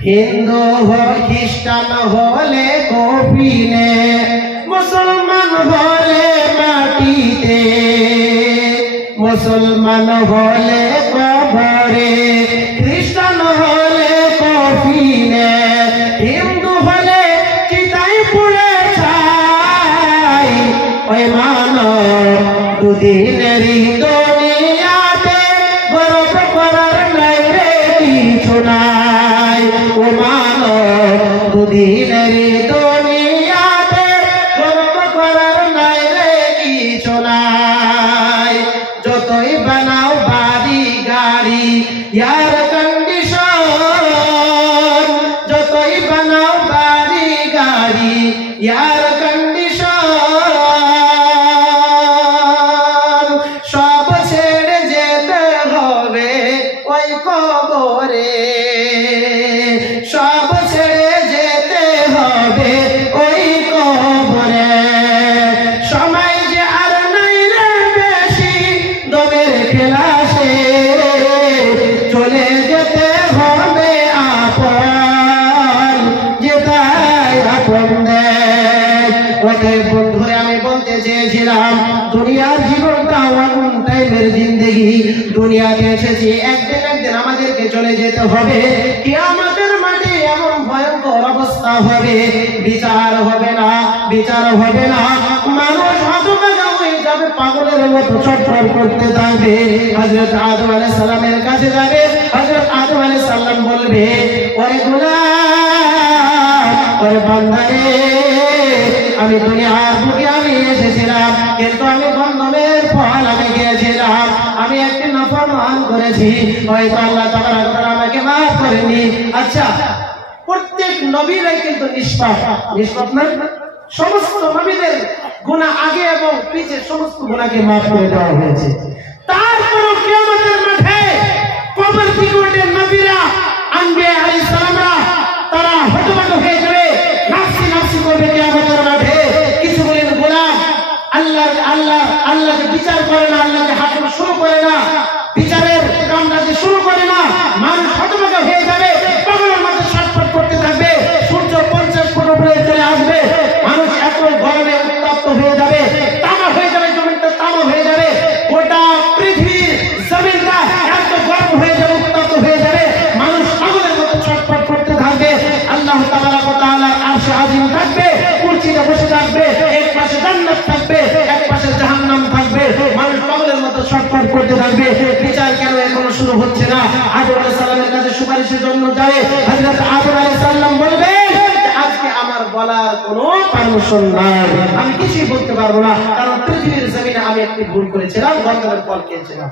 হিন্দু খ্রিস্টান হলে কপিনে, মুসলমান হলে মাটিতে, মুসলমান হলে কবরে, খ্রিস্টান হলে কফিনে, হিন্দু হলে চিতায় পুড়ে ছাই। ওই মানো দুদিনের দুনিয়াতে গর্ব করার নাই রে কিছু নাই। ও মানো দুদিনের দুনিয়াতে গর্ব করার নাই রে কিছু নাই। যতই বানাও বাড়ি গাড়ি এয়ার কন্ডিশন, যতই বানাও বাড়ি গাড়ি এয়ার কন্ডিশন, সব ছেড়ে যেতে হবে ওই কবরে, সব ছেড়ে যেতে হবে ওই কবরে। সময় যে আর নাই রে বেশি, দমের খেলা চলে যেতে হবে আপন, যেটাই আপন দেয়। ওদের বন্ধুরে আমি বলতে চেয়েছিলাম, দুনিয়ার জীবনটা ওয়ান টাইমের জিন্দেগি, দুনিয়াতে এসেছি, একদিন একদিন আমাদেরকে চলে যেতে হবে। কিয়ামতের মাঠে এমন ভয়ঙ্কর অবস্থা হবে, বিচার হবে না, বিচার হবে না, মানুষ হতভাগা হয়ে যাবে, পাগলের মতো ছটফট করতে থাকবে। হযরত আদম আলাইহিস সালামের কাছে যাবে, হযরত আদম আলাইহিস সালাম বলবে, ওরে গোলাম, ওরে বান্দা রে, আমি দুনিয়ার বুকে আমি এসেছিলাম, কিন্তু আমি গন্ধমের ফল আমি খেয়েছিলাম, আমি একটি নাফরমান করেছি, হয়তো আল্লাহ তাবারক ওয়া তাআলা আমাকে মাফ করেনি। আচ্ছা, প্রত্যেক নবীরাই কিন্তু নিষ্পাপ, নিষ্পাপ না? সমস্ত নবীদের গুনাহ আগে এবং পিছে সমস্ত গুনাহকে মাফ করে দেওয়া হয়েছে। তারপর কিয়ামতের মাঠে কবর থেকে উঠে নবীরা আনবিয়া আলাইহিস সালামরা তারা হতবাক হয়ে যাবে, নাফসি নাফসি করবে কিয়ামতের মাঠে। কিছু বলেন গোলাম আল্লাহকে বিচার করে না, আল্লাহকে হাকিম শুরু করে না, বিচারের কামকাজ শুরু করে না, মানুষ হতবাক হয়ে যাবে, পাগলের মতো ছটফট করতে থাকবে। সূর্য 50 ফুট উপরে চলে আসবে, মানুষ এত গরমে উত্তপ্ত হয়ে যাবে, তামা হয়ে যাবে, জমিটা তামা হয়ে যাবে, গোটা পৃথিবীর জমিনটা এত গরম হয়ে যাবে, উত্তপ্ত হয়ে যাবে, মানুষ পাগলের মতো ছটফট করতে থাকবে। আল্লাহ তাবারাক ওয়া তাআলার আরশ আজিম থাকবে, কুরসিতে বসে থাকবে, এক পাশে জান্নাত থাকবে, এক পাশে জাহান্নাম থাকবে, মানুষ পাগলের মতো ছটফট করতে থাকবে। বিচার কেন এখনো শুরু হচ্ছে না? আদম আলাইহিস সালামের কাছে সুপারিশের জন্য যায়, হযরত আদম আলাইহিস সালাম বলবে আজকে আমার বলার কোনো পারমিশন নাই, আমি কিছুই বলতে পারবো না, কারণ পৃথিবীর জমিনে আমি একটি ভুল করেছিলাম, গর্তের ফল খেয়েছিলাম।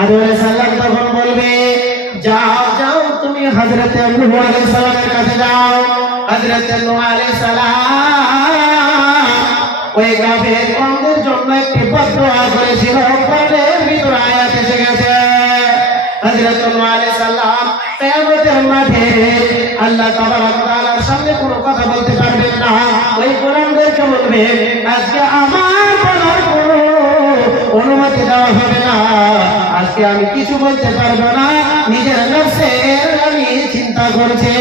আদম আলাইহিস সালাম তখন বলবে যাও যাও তুমি হযরত নূহ আলাইহিস সালামের কাছে যাও। হযরত নূহ আলাইহিস সালাম ওই গাভীর কওমের জন্য একটি বদদুয়া করেছিল, কোরআনের ভিতরে আয়াত এসে গেছে। হযরত নূহ আলাইহিস সালাম কিয়ামতের মাঠে আল্লাহ তাবারাক ওয়া তাআলার সামনে কোনো কথা বলতে পারবেন না। ওই কোরআনদেরকে বলবে আজকে আমার বলার কোনো অনুমতি দেওয়া হবে না, আজকে আমি কিছু বলতে পারবো না, নিজের নফসের আমি চিন্তা করছি।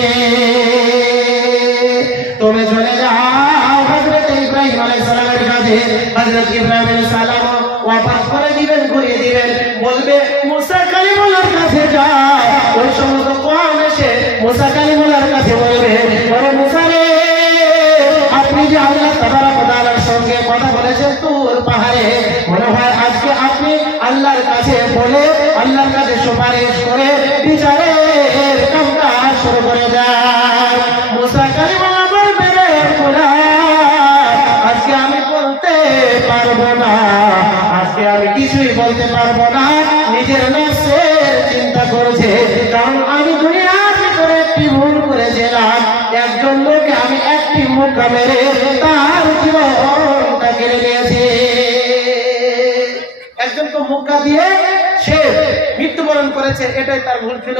তুমি চলে যাও হযরত ইব্রাহিম আলাইহিস সালামের কাছে। হযরত ইব্রাহিম আলাইহিস সালাম ওয়াফাত করে দিবেন, ঘুরিয়ে দিবেন, বলবে মুসা কালিমুল্লাহর কাছে যাও। ওই সমস্ত কওম এসে মুসা কালিমুল্লাহর কাছে বলবে ওরে মুসা রে, আপনি যে আল্লাহ তাবারাক ওয়া তাআলার সঙ্গে কথা বলেছেন তুর পাহাড়ে, মনে হয় আজকে আপনি আল্লাহর কাছে বলে আল্লাহর কাছে সুপারিশ করে বিচারের কামটা শুরু করে দেন। মুসা কালিমুল্লাহ বলবে রে খোদা, আজকে আমি বলতে পারবো না, আজকে আমি কিছুই বলতে পারবো না, নিজের নফসের চিন্তা করছে, কারণ আমি দুনিয়ার ভিতরে একটি ভুল করেছিলাম, একজন লোককে আমি একটি মুক্কা মেরে তার জীবনটা কেড়ে নিয়েছি। একজনকে মুক্কা দিয়ে সে মৃত্যুবরণ করেছে, এটাই তার ভুল ছিল।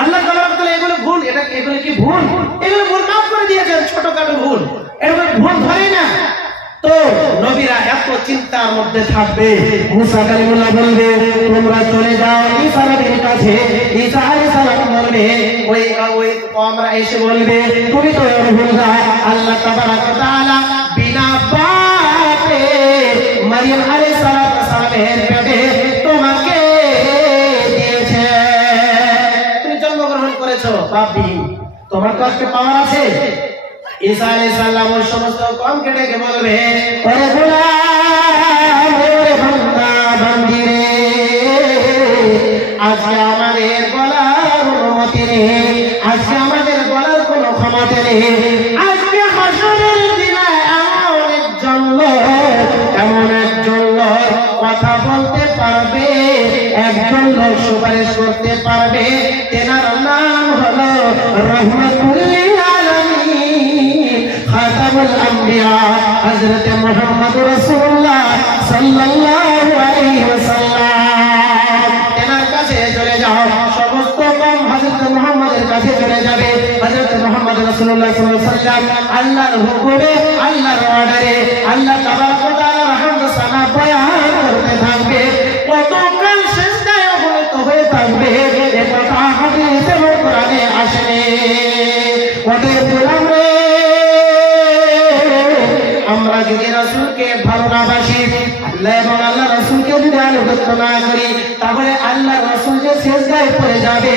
আল্লাহ তাবারাক ওয়া তাআলা এগুলো ভুল, এগুলো কি ভুল? এগুলো ভুল মাফ করে দিয়েছেন, ছোটখাটো ভুল, এগুলো ভুল ধরে না। তো নবীরা এত চিন্তার মধ্যে থাকবে। মুসা কালিমুল্লাহ বলবে তোমরা চলে যাও ঈসা নবীর কাছে। ঈসা আলাইহিস সালাম বলবে ওই আমরা এসে বলবে তুমি তো ভুল না, আল্লাহ তাবারাক ওয়া তাআলা বিনা পাপে মারিয়াম আলাইহিস সালামের পেটে তোমাকে দিয়েছে, তুমি জন্মগ্রহণ করেছো পাপবিহীন, তোমার তো আজকে পাওয়ার আছে। ঈসা আলাইহিস সালাম ওই সমস্ত কওমকে ডেকে বলবে ওরে গোলাম, ওরে বান্দা বান্দি রে, আজকে আমাদের বলার অনুমতি নেই, আজকে আমাদের বলার কোনো ক্ষমতা নেই। আজকে হাসরের দিনে এমন একজন লোক কথা বলতে পারবে, একজন লোক সুপারিশ করতে পারবে, তেনার নাম হলো রহমাতুল লিল আলামিন খাতামুল আম্বিয়া হযরত মুহাম্মদ রাসূলুল্লাহ সাল্লাল্লাহু আলাইহি ওয়াসাল্লাম। তেনার কাছে চলে যাও, সমস্ত কওম হযরত মুহাম্মদের কাছে চলে যাবে। হযরত মুহাম্মদ রাসূলুল্লাহ সাল্লাল্লাহু আলাইহি ওয়াসাল্লাম আল্লাহর হুকুমে, আল্লাহর অর্ডারে আল্লাহ তাবারাক ওয়া তাআলার হামদ সানা বয়ান করতে থাকবে। কতকাল সিজদায় অবনত হয়ে থাকবে, এ কথা হাদিসে এবং কোরআনে আসে। ওদের গোলাম রে, আমরা যদি রাসূলকে ভালো না বাসি, আল্লাহ এবং আল্লাহ রাসূলকে যদি আনুগত্য না করি, তাহলে আল্লাহ রাসূল যে সিজদায় পড়ে যাবে,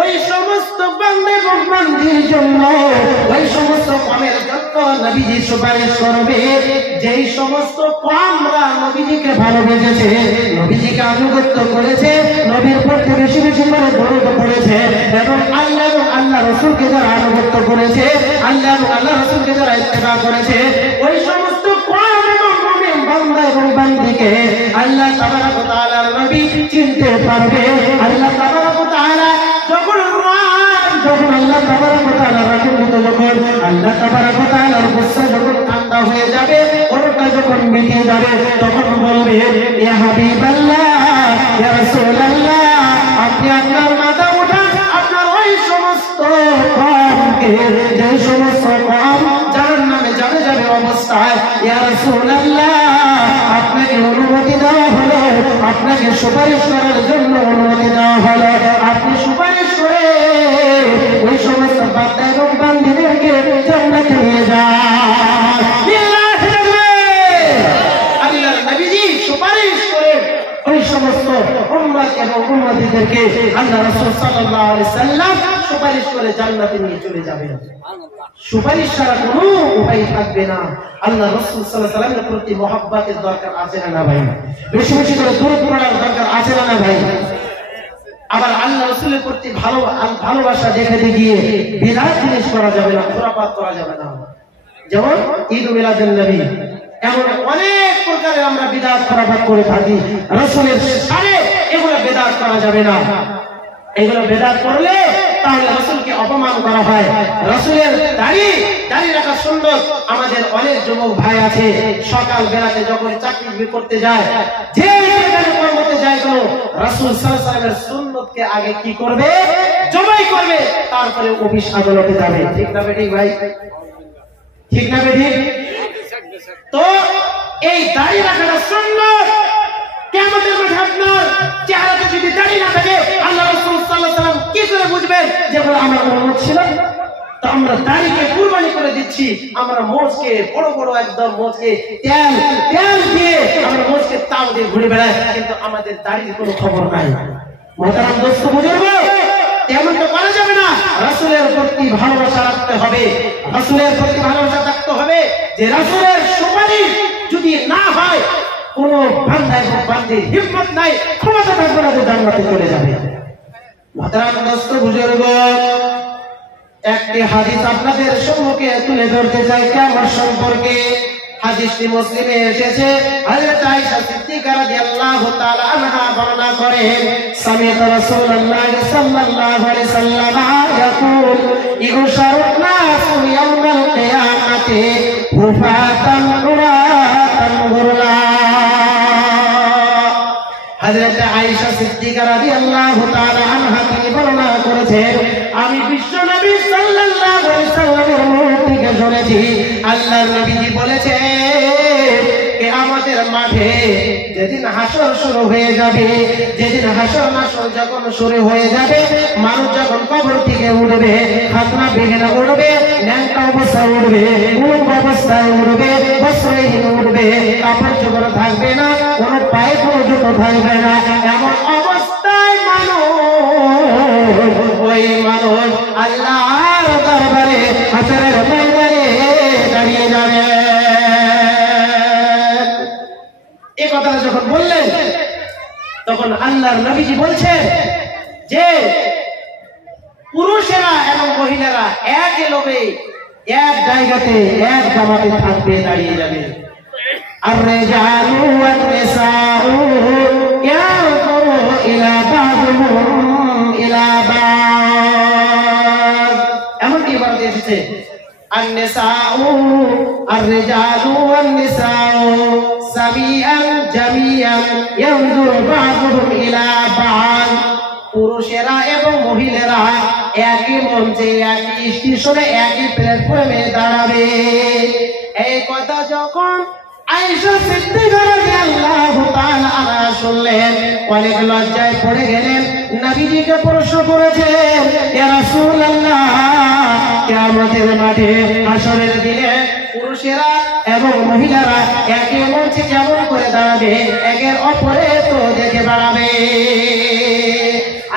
ওই সমস্ত বান্দা এবং বান্দির জন্য, ওই সমস্ত কওমের জন্য নবীজি সুপারিশ করবে। যেই সমস্ত কওমরা নবীজিকে ভালোবেসেছে, নবীজিকে আনুগত্য করেছে, নবীর প্রতি বেশি বেশি করে দরুদ পড়েছে, এবং আল্লাহ এবং আল্লাহ রাসূলকে যারা আনুগত্য করেছে, আল্লাহ এবং আল্লাহ রাসূলকে যারা ইত্তেবা করেছে, ওই সমস্ত কওম এবং মুমিন বান্দা এবং বান্দিকে আল্লাহ তাবারাক ওয়া তাআলার নবী চিনতে পারবে। আল্লাহ তাবারাক ওয়া তাআলা যখন আল্লাহ তাবারক ওয়া তাআলা রাগিত যখন, আল্লাহ তাবারক ওয়া তাআলার গুসা যখন ঠান্ডা হয়ে যাবে, ওরটা যখন মিটে যাবে, তখন বলবে ইয়া হাবিবাল্লাহ, ইয়া রাসূলুল্লাহ, আপনি আপনার মাথা উঠান, আপনার ওই সমস্ত কওমকে, যে সমস্ত কওম জাহান্নামে যাবে অবস্থায়, ইয়া রাসূলুল্লাহ, আপনাকে অনুমতি দেওয়া হলো, আপনাকে সুপারিশ করার জন্য অনুমতি দেওয়া হলো, আপনি সুপারিশ করে ওই সমস্ত বান্দা এবং বান্দীদেরকে জান্নাতে নিয়ে যান। আল্লাহর নবীজি সুপারিশ করে ওই সমস্ত উম্মত এবং উম্মতীদেরকে আল্লাহ রাসূল সাল্লাল্লাহু আলাইহি সাল্লাম সুপারিশ করে জান্নাতে নিয়ে চলে যাবেন। সুপারিশ ছাড়া কোনো উপায় থাকবে না। আল্লাহ রাসূল সাল্লাল্লাহু আলাইহি সাল্লামের প্রতি মহব্বতের দরকার আছে না ভাই? বেশি বেশি করে দরুদ পড়ার দরকার আছে না ভাই? আবার আল্লাহ রাসূলের প্রতি ভালোবাসা দেখাতে গিয়ে বিদআত জিনিস করা যাবে না, খুরাপাত করা যাবে না। যেমন ঈদ মিলাদুন নবী, এমন অনেক প্রকারের আমরা বিদআত খুরাপাত করে থাকি। রাসূলের সাথে এগুলো বিদআত করা যাবে না। এগুলো বিদআত করলে তাহলে রাসূলকে অপমান করা হয়। রাসূলের দাড়ি রাখা সুন্নাত। আমাদের অনেক যুবক ভাই আছে, সকাল বেলাতে যখন চাকরি করতে যায়, যে কর্মতে যায়, তো রাসূল সাল্লাল্লাহু আলাইহি ওয়াসাল্লামের সুন্নাতকে আগে কি করবে? জবাই করবে, তারপরে অফিস আদালতে যাবে। ঠিক না বেঠিক ভাই? ঠিক না বেঠিক? তো এই দাড়ি রাখাটা সুন্নাত। কিয়ামতের মাঠে আপনার চেহারাতে যদি দাড়ি না থাকে, আল্লাহ রাসূল সাল্লাল্লাহু আলাইহি ওয়াসাল্লাম কি করে বুঝবেন যে আমার উম্মত ছিল? তো আমরা দাড়িকে কুরবানি করে দিচ্ছি, আমরা মোজকে বড় বড় একদম মোজকে তেল দিয়ে আমরা মোজকে তাও দিয়ে ঘুরে বেড়াই, কিন্তু আমাদের দাড়ির কোনো খবর নাই। মোহতারাম দোস্ত বুজুর্গ, তেমনটা করা যাবে না। রাসূলের প্রতি ভালোবাসা রাখতে হবে, রাসূলের প্রতি ভালোবাসা রাখতে হবে। যে রাসূলের সুপারিশ যদি না হয়, কোন বান্দা এবং বান্দির হিম্মত নাই, ক্ষমতা থাকবে না যে জান্নাতে চলে যাবে। মোহতারাম দোস্ত বুজুর্গ, একটি হাদিস আপনাদের সম্মুখে তুলে ধরতে চাই কিয়ামত সম্পর্কে। হাদিসটি মুসলিমে এসেছে। হযরত আয়েশা সিদ্দিকা রাদিয়াল্লাহু তাআলা আনহা বর্ণনা করেন, সামি'তু রাসূলুল্লাহ সাল্লাল্লাহু আলাইহি সাল্লাম ইয়াকুল ইউশারুন নাসু ইয়াওমাল কিয়ামাতি হুফাতান উরাতান গুরলা। হযরত আয়েশা সিদ্দিকা রাদিয়াল্লাহু তাআলা আনহা তিনি বর্ণনা করেছেন, আমি বিশ্বনবী সাল্লাল্লাহু আলাইহি সাল্লামের মুখ থেকে শুনেছি, আল্লাহর নবীজি বলেছেন, কিয়ামতের মাঠে যেদিন হাসর শুরু হয়ে যাবে, যেদিন হাসর নাসর যখন শুরু হয়ে যাবে, মানুষ যখন কবর থেকে উঠবে, খাতনা বেগেনা উঠবে, ন্যাংটা অবস্থায় উঠবে, উলঙ্গ অবস্থায় উঠবে, বস্ত্রহীন উঠবে, কাপড় চোপড় থাকবে না, কোনো পায়ে কোনো জুতো থাকবে না, এমন অবস্থায় ওই মানুষ আল্লাহর দরবারে হাসরের ময়দানে দাঁড়িয়ে যাবে। এই কথাটা যখন বললেন, তখন আল্লাহর নবীজি বলছেন যে পুরুষেরা এবং মহিলারা এক লোকে এক জায়গাতে এক জামাতে থাকবে, দাঁড়িয়ে যাবে। আর রিজালু ওয়ান নিসাউ ইয়ানজুরু ইলা বাযিহিম ইলা বায। এমনকি ইবারত এসেছে আন-নিসাউ আর-রিজালু ওয়ান-নিসাউ সাবিয়ান জামিয়ান ইয়ানজুরু বাযুহুম ইলা বায। পুরুষেরা এবং মহিলারা একই মঞ্চে, একই স্টেশনে, একই প্ল্যাটফর্মে দাঁড়াবে। এই কথা যখন আয়েশা সিদ্দিকা রাদিয়াল্লাহু তাআলা আনহা শুনলেন, অনেক লজ্জায় পড়ে গেলেন, নবীজিকে প্রশ্ন করেছেন, ইয়া রাসূলুল্লাহ, কিয়ামতের মাঠে হাসরের দিনে পুরুষেরা এবং মহিলারা একই মঞ্চে কেমন করে দাঁড়াবে? একের অপরে তো দেখে দাঁড়াবে।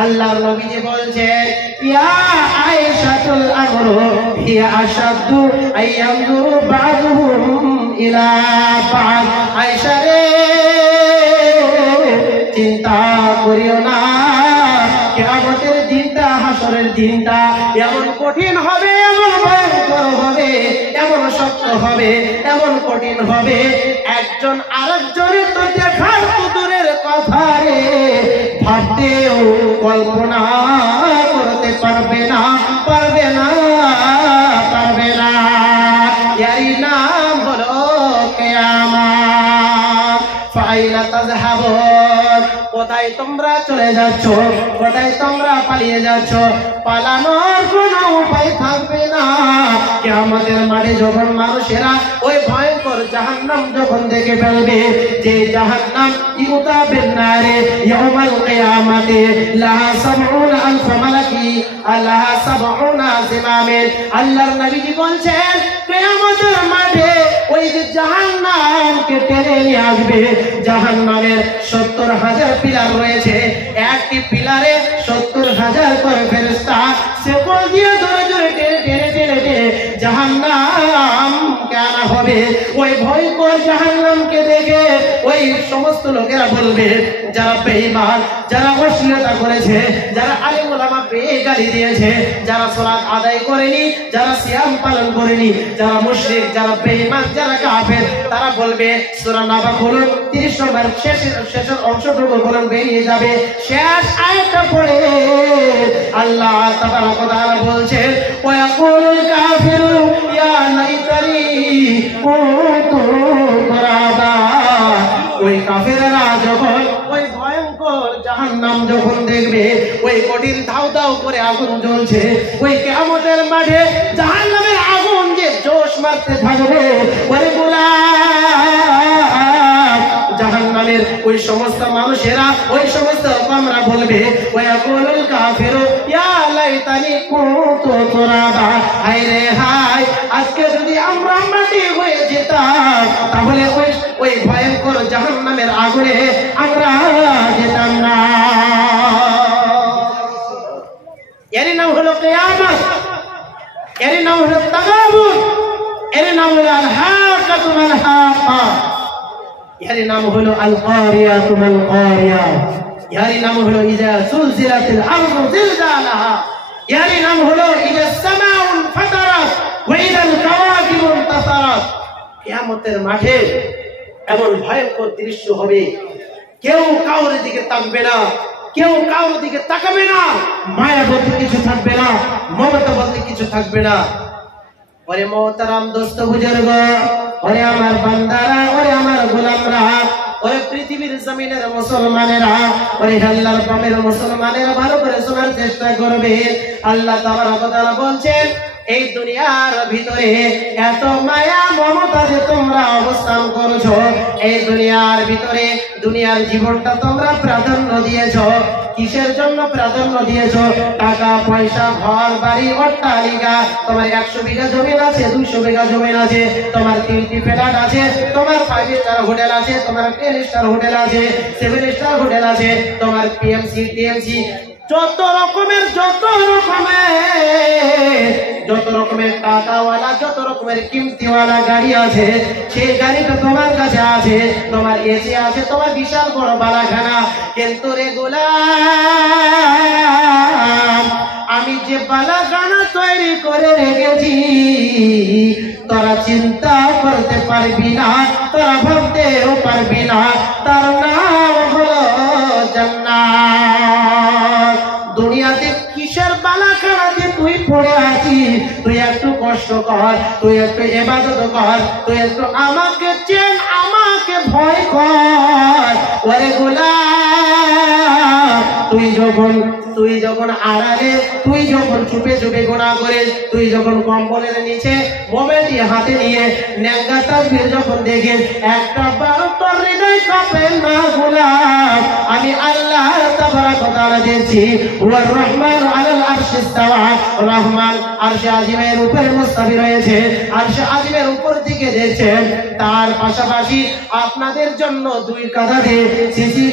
আল্লাহর নবীজি বলছেন, ইয়া আয়েশাতুল আমরু হিয়া আশাদ্দু আইয়ানজুরু বাযুহুম ইলা বায। আয়েশা রে, চিন্তা করিও না, কিয়ামতের দিনটা, হাসরের দিনটা এমন কঠিন হবে, এমন ভয়ঙ্কর হবে, এমন শক্ত হবে, এমন কঠিন হবে, একজন আরেকজনের তো দেখার তো দূরের কথা রে, ভাবতেও কল্পনা করতে পারবে না, পারবে আইনা তাযহাবুন, কোথায় তোমরা চলে যাচ্ছ, কোথায় তোমরা পালিয়ে যাচ্ছ? পালানোর কোনো উপায় থাকবে না। কিয়ামতের মাঠে যখন মানুষেরা ওই ভয়ঙ্কর জাহান্নাম যখন দেখে ফেলবে, যে জাহান্নাম ইউতা বিন-নারে ইয়াউমাল কিয়ামাতে লাহা সাবউনা আলফ মালাকি আলাহা সাবউনা জিমামিন। আল্লাহর নবীজি বলছেন কিয়ামতের মাঠে ওই যে জাহান্নামকে টেনে নিয়ে আসবে, জাহান্নামের 70,000 পিলার রয়েছে, একটি পিলারে 70,000 করে ফেরেশতা সেকল দিয়ে ধরে ধরে টেনে টেনে টেনে টেনে জাহান্নামকে আনা হবে। ওই ভয়ঙ্কর জাহান্নামকে দেখে ওই সমস্ত লোকেরা বলবে, যারা বেঈমান, যারা অশ্লীলতা করেছে, যারা আলেম ওলামা পেয়ে গালি দিয়েছে, যারা সালাত আদায় করেনি, যারা সিয়াম পালন করেনি, যারা মুশরিক, যারা বেঈমান, যারা কাফের, তারা বলবে, সূরা নাবা খুলুন 30 নম্বর শেষের অংশটুকু খুলুন, বেরিয়ে যাবে। শেষ আয়াতটা পড়ে আল্লাহ তাবারক ওয়া তাআলা বলছেন, ওয়া ইয়াকুলুল কাফিরু ইয়া লাইতানি কুনতু তুরাবা। ওই কাফেররা যখন ওই ভয়ঙ্কর জাহান্নাম যখন দেখবে, ওই কঠিন ধাউ ধাউ করে আগুন জ্বলছে, ওই কিয়ামতের মাঠে জাহান্নামের আগুন যে জোশ মারতে থাকবে, ওরে গোলাম, জাহান্নামের ওই সমস্ত মানুষেরা, ওই সমস্ত কমরা বলবে, ওয়া ইয়াকুলুল কাফিরু ইয়া লাইতানি কুনতু তুরাবা। হায় রে হায়, আজকে যদি আমরা মাটি হয়ে যেতাম, তাহলে ওই ভয়ঙ্কর জাহান্নামের আগুনে আমরা যেতাম না। এর নাম হলো কিয়ামত, এর নাম হলো তাগাবুন, এর নাম হলো আল হাকাতু মাল হাকা, এর নাম হলো আল কারিয়াতু মাল কারিয়া, এর নাম হলো ইযা সুলজিলাতিল আরদু জিলজালাহা, এর নাম হলো ইযা সামাউ ফাতারাত ওয়া ইযাল কাওয়াকিবু ইনতাসারাত। কিয়ামতের মাঠে এমন ভয়ঙ্কর দৃশ্য হবে, কেউ কাউর দিকে তাকাবে না, কেউ কাউর দিকে তাকাবে না, মায়া বলতে কিছু থাকবে না, মমতা বলতে কিছু থাকবে না। ওরে মোহতারাম দোস্ত বুজুর্গ, ওরে আমার বান্দারা, ওরে আমার গোলামরা, ওরে পৃথিবীর জমিনের মুসলমানেরা, ওরে আল্লাহর পামের মুসলমানেরা, ভালো করে শোনার চেষ্টা করবে। আল্লাহ তাবারক ওয়া তাআলা বলছেন, এই দুনিয়ার ভিতরে এত মায়া মমতা যে তোমরা অবস্থান করছো, এই দুনিয়ার ভিতরে দুনিয়ার জীবনটা তোমরা প্রাধান্য দিয়েছো। কিসের জন্য প্রাধান্য দিয়েছো? টাকা পয়সা, ঘর বাড়ি, অট্টালিকা। তোমার 100 বিঘা জমিন আছে, 200 বিঘা জমিন আছে, তোমার 3টি ফ্ল্যাট আছে, তোমার 5 স্টার হোটেল আছে, তোমার 10 স্টার হোটেল আছে, 7 স্টার হোটেল আছে, তোমার পিএমসি টিএমসি, যত রকমের টাকাওয়ালা, যত রকমের কিমতিওয়ালা গাড়ি আছে, সেই গাড়িটা তোমার কাছে আছে, তোমার এসি আছে, তোমার বিশাল বড় বালাখানা। কিন্তু রে গোলাম, আমি যে বালাখানা তৈরি করে রেখেছি, তোরা চিন্তা করতে পারবি না, তোরা ভাবতেও পারবি না, তার নাম হলো জান্নাত। দুনিয়াতে কিসের বালাখানাতে তুই পড়ে আছিস? তুই একটু কষ্ট কর, তুই একটু ইবাদত কর, তুই একটু আমাকে চেন, আমাকে ভয় কর। ওরে গোলাম, তুই যখন আড়ালে, তুই যখন চুপে চুপে গুনাহ করিস, তুই যখন কম্বলের নিচে মোবাইলটি হাতে নিয়ে ন্যাঙ্গা তাসবিহ যখন দেখিস, একটা বার তোর হৃদয় কাঁপে না গোলাম? আমি আল্লাহ তাবারক ওয়া তাআলা দেখছি, ওয়া রহমান আলাল আরশি ইস্তাওয়া, রহমান আরশে আজিমের উপরে মুস্তাবি রয়েছে, আরশে আজিমের উপর দিকে দেখছেন। তার পাশাপাশি আপনাদের জন্য 2 কাঁধে সিসি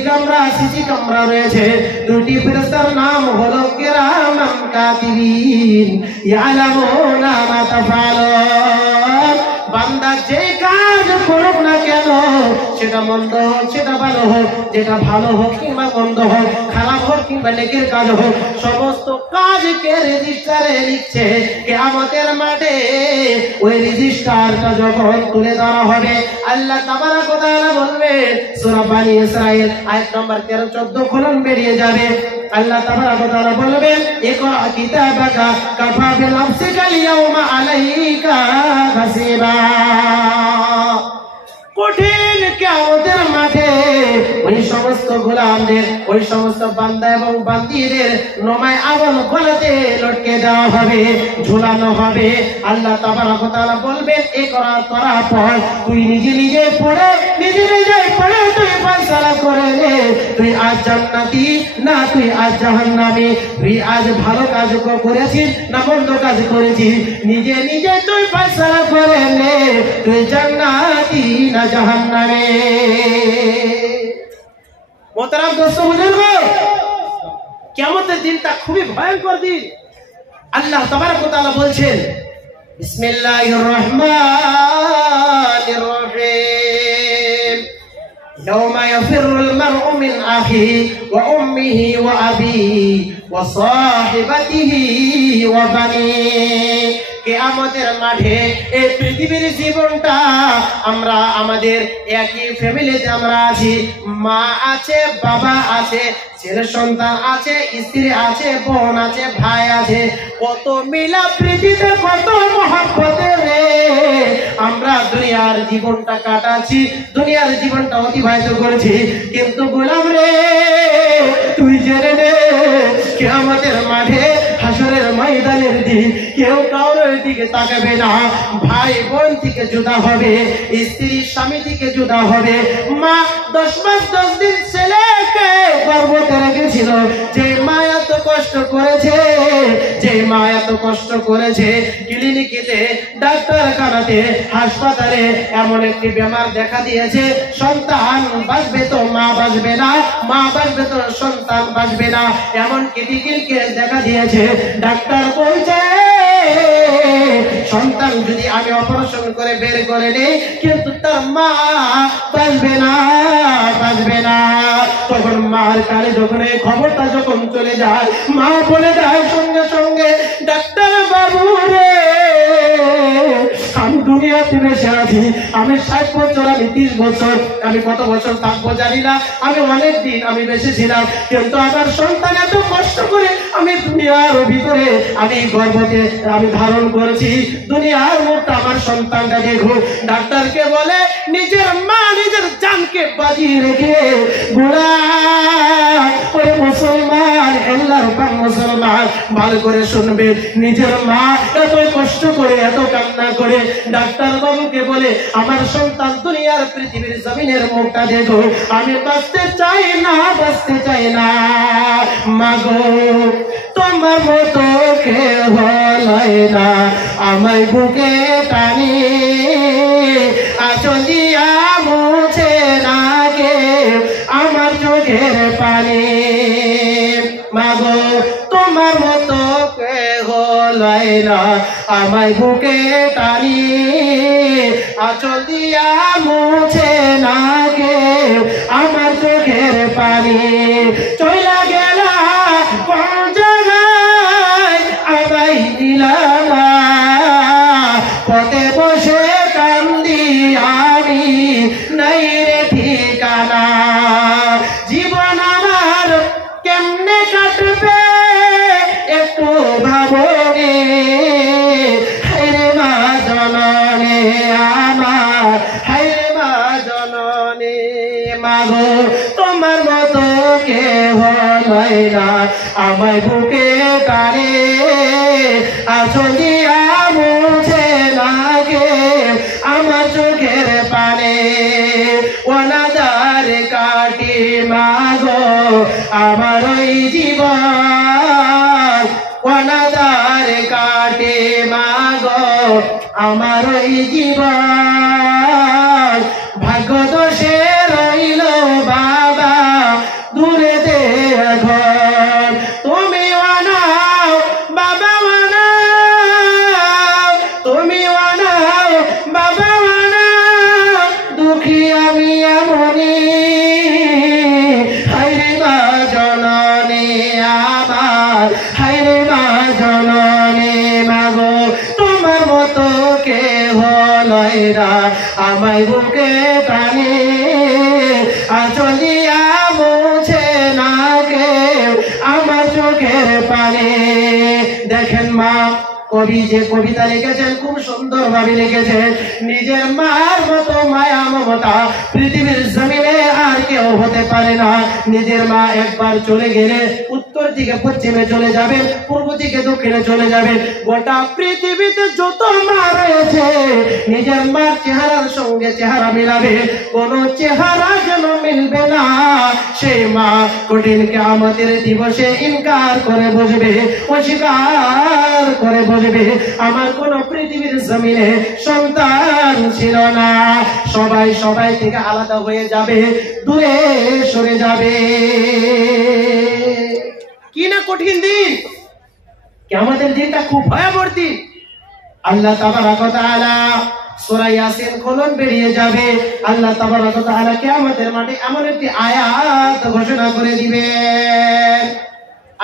কামরা রয়েছে। 2টি ফেরেশতার নাম হলো কিরামান কাতিবিন ইয়ালামুনা মা তাফআলুন। বান্দা যে কাজ করুক না কেন, সেটা মন্দ হোক, সেটা ভালো হোক, যেটা ভালো হোক কিংবা মন্দ হোক, খারাপ হোক কিংবা নেকির কাজ হোক, সমস্ত কাজকে রেজিস্টারে লিখছে। কিয়ামতের মাঠে ওই রেজিস্টারটা যখন তুলে ধরা হবে, আল্লাহ তাবারক ওয়া তাআলা বলবেন, সূরা বনী ইসরাঈল আয়াত নম্বর 13-14 খুলুন, বেরিয়ে যাবে। আল্লাহ তাবারক ওয়া তাআলা বলবেন, ইকরা কিতাবাকা কাফা বিনাফসিকাল ইয়াওমা আলাইকা হাসিবা। কঠিন কিয়ামতের মাঠে গোলামদের, ওই সমস্ত বান্দা এবং বান্দীদের নমায় আমল গলাতে লটকে দেওয়া হবে, ঝুলানো হবে। আল্লাহ তাবারক ওয়া তাআলা বলবেন, এ করার পর তুই নিজে নিজে পড়ে তুই ফয়সালা করে নে, তুই আজ জান্নাতি না তুই আজ জাহান্নামী, তুই আজ ভালো কাজ করেছিস না মন্দ কাজ করেছিস, নিজে নিজে তুই ফয়সালা করে নে, তুই জান্নাতি না জাহান্নামী। মোহতারাম দোস্ত বুজুর্গ, কিয়ামতের দিনটা খুবই ভয়ঙ্কর দিন। আল্লাহ তাবারক ওয়া তাআলা বলছেন, বিসমিল্লাহির রহমানির রহিম, ইয়াওমা ইয়াফিরুল মারউ মিন আখিহি ওয়া উম্মিহি ওয়া আবিহি ওয়া সাহিবাতিহি ওয়া বানিহি। কিয়ামতের মাঠে এই পৃথিবীর জীবনটা আমরা আমাদের একই ফ্যামিলিতে আমরা আছি, মা আছে, বাবা আছে, ছেলে সন্তান আছে, স্ত্রী আছে, বোন আছে, ভাই আছে, কত মিলা পৃথিবীতে কত মহব্বতে রে আমরা দুনিয়ার জীবনটা কাটাচ্ছি, দুনিয়ার জীবনটা অতিবাহিত করেছি। কিন্তু গোলাম রে তুই জেনে নে, কিয়ামতের মাঠে হাসরের ময়দানের দিন কেউ কারোর দিকে তাকাবে না, ভাই বোন থেকে জুদা হবে, স্ত্রী স্বামী থেকে জুদা হবে, মা 10 মাস 10 দিন ছেলেকে গর্ভে রেখেছিল, যে মা এত কষ্ট করেছে, যে মা এত কষ্ট করেছে, ক্লিনিকেতে, ডাক্তারখানাতে, হাসপাতালে এমন একটি বেমার দেখা দিয়েছে, সন্তান বাঁচবে তো মা বাঁচবে না, মা বাঁচবে তো সন্তান বাঁচবে না, এমন ক্রিটিক্যাল কেস দেখা দিয়েছে। ডাক্তার বলছে সন্তান যদি আমি অপারেশন করে বের করে নেই, কিন্তু তার মা বাঁচবে না, বাঁচবে না। তখন মার কানে যখন এই খবরটা যখন চলে যায়, মা বলে দেয় সঙ্গে সঙ্গে, ডাক্তার বাবু রে আমি দুনিয়াতে বেঁচে আছি, আমি 60 বছর, আমি 30 বছর, আমি কত বছর থাকবো জানি না, আমি অনেক দিন আমি বেঁচে ছিলাম, কিন্তু আমার সন্তান এত কষ্ট করে আমি দুনিয়ার ভিতরে আমি গর্ভতে আমি ধারণ করেছি, দুনিয়ার মুখটা আমার সন্তানটা দেখো। ডাক্তারকে বলে নিজের মা নিজের জানকে বাজিয়ে রেখে গোড়া ওই মুসলমান, আল্লাহর পাক মুসলমান ভালো করে শুনবে, নিজের মা এত কষ্ট করে এত কান্না করে ডাক্তার বাবুকে বলে আমার সন্তান দুনিয়ার পৃথিবীর জমিনের মুখটা দেখো, আমি বাঁচতে চাই না, বাঁচতে চাই না। মাগো তোমার মতো কেউ হয় না, আমায় বুকে টানি আঁচল দিয়া মুছে না কেউ আমার চোখের পানি। মাগো তোমার মতো কেউ হয় না, আমায় বুকে টানি আঁচল দিয়া মুছে না কেউ আমার চোখের পানি। চইলা গেলা কোন জায়গায় আমায় দিলাম, পথে বসে কান্দি আমি নাই রে ঠিকানা, জীবন আমার কেমনে কাটবে একটু ভাবনে, হায়রে মা জননী আমার, হায়রে মা জননী। মাগো তোমার মতো কেউ হয় না, আমায় বুকে টানে আঁচল দিয়া মুছে না কেউ আমার চোখের পানে। অনাদার কাটি মাগো আমার ওই জীবন, অনাদার কাটে মাগো আমার ওই জীবন, ভাগ্য দোষে রইল বাবা দূরে দে ঘর, তুমি আনাও বাবা আনাও, তুমি আনাও বাবা আনাও, দুঃখী আমি এমনি, হায়রে মা জননী আমার, হায়রে মা জননী। মাগো তোমার মতো কেউ লয় না, আমায় বুকে টানে আঁচল দিয়া মুছে না কেউ আমার চোখের পানি। দেখেন মা কবি যে কবিতা লিখেছেন খুব সুন্দর ভাবে লিখেছেন, নিজের মার মতো মায়া মমতা পৃথিবীর জমিনে আর কেউ হতে পারে না। নিজের মা একবার চলে গেলে উত্তর দিকে পশ্চিমে চলে যাবেন, পূর্ব দিকে দক্ষিণে চলে যাবেন। গোটা পৃথিবীতে যত মা রয়েছে নিজের মার চেহারার সঙ্গে চেহারা মিলাবে, কোন চেহারা যেন মিলবে না। সেই মা কঠিন কিয়ামতের দিবসে ইনকার করে বসবে, অস্বীকার করে বসবে, আমার কোন পৃথিবীর জমিনে সন্তান ছিল না। সবাই সবাই থেকে আলাদা হয়ে যাবে, দূরে সরে যাবে। কি না কঠিন দিন, কিয়ামতের দিনটা খুব ভয়াবহ দিন। আল্লাহ তাবারক ওয়া তাআলা সূরা ইয়াসিন খোলন বেরিয়ে যাবে, আল্লাহ তাবারক ওয়া তাআলা কিয়ামতের মাঠে এমন একটি আয়াত ঘোষণা করে দিবেন।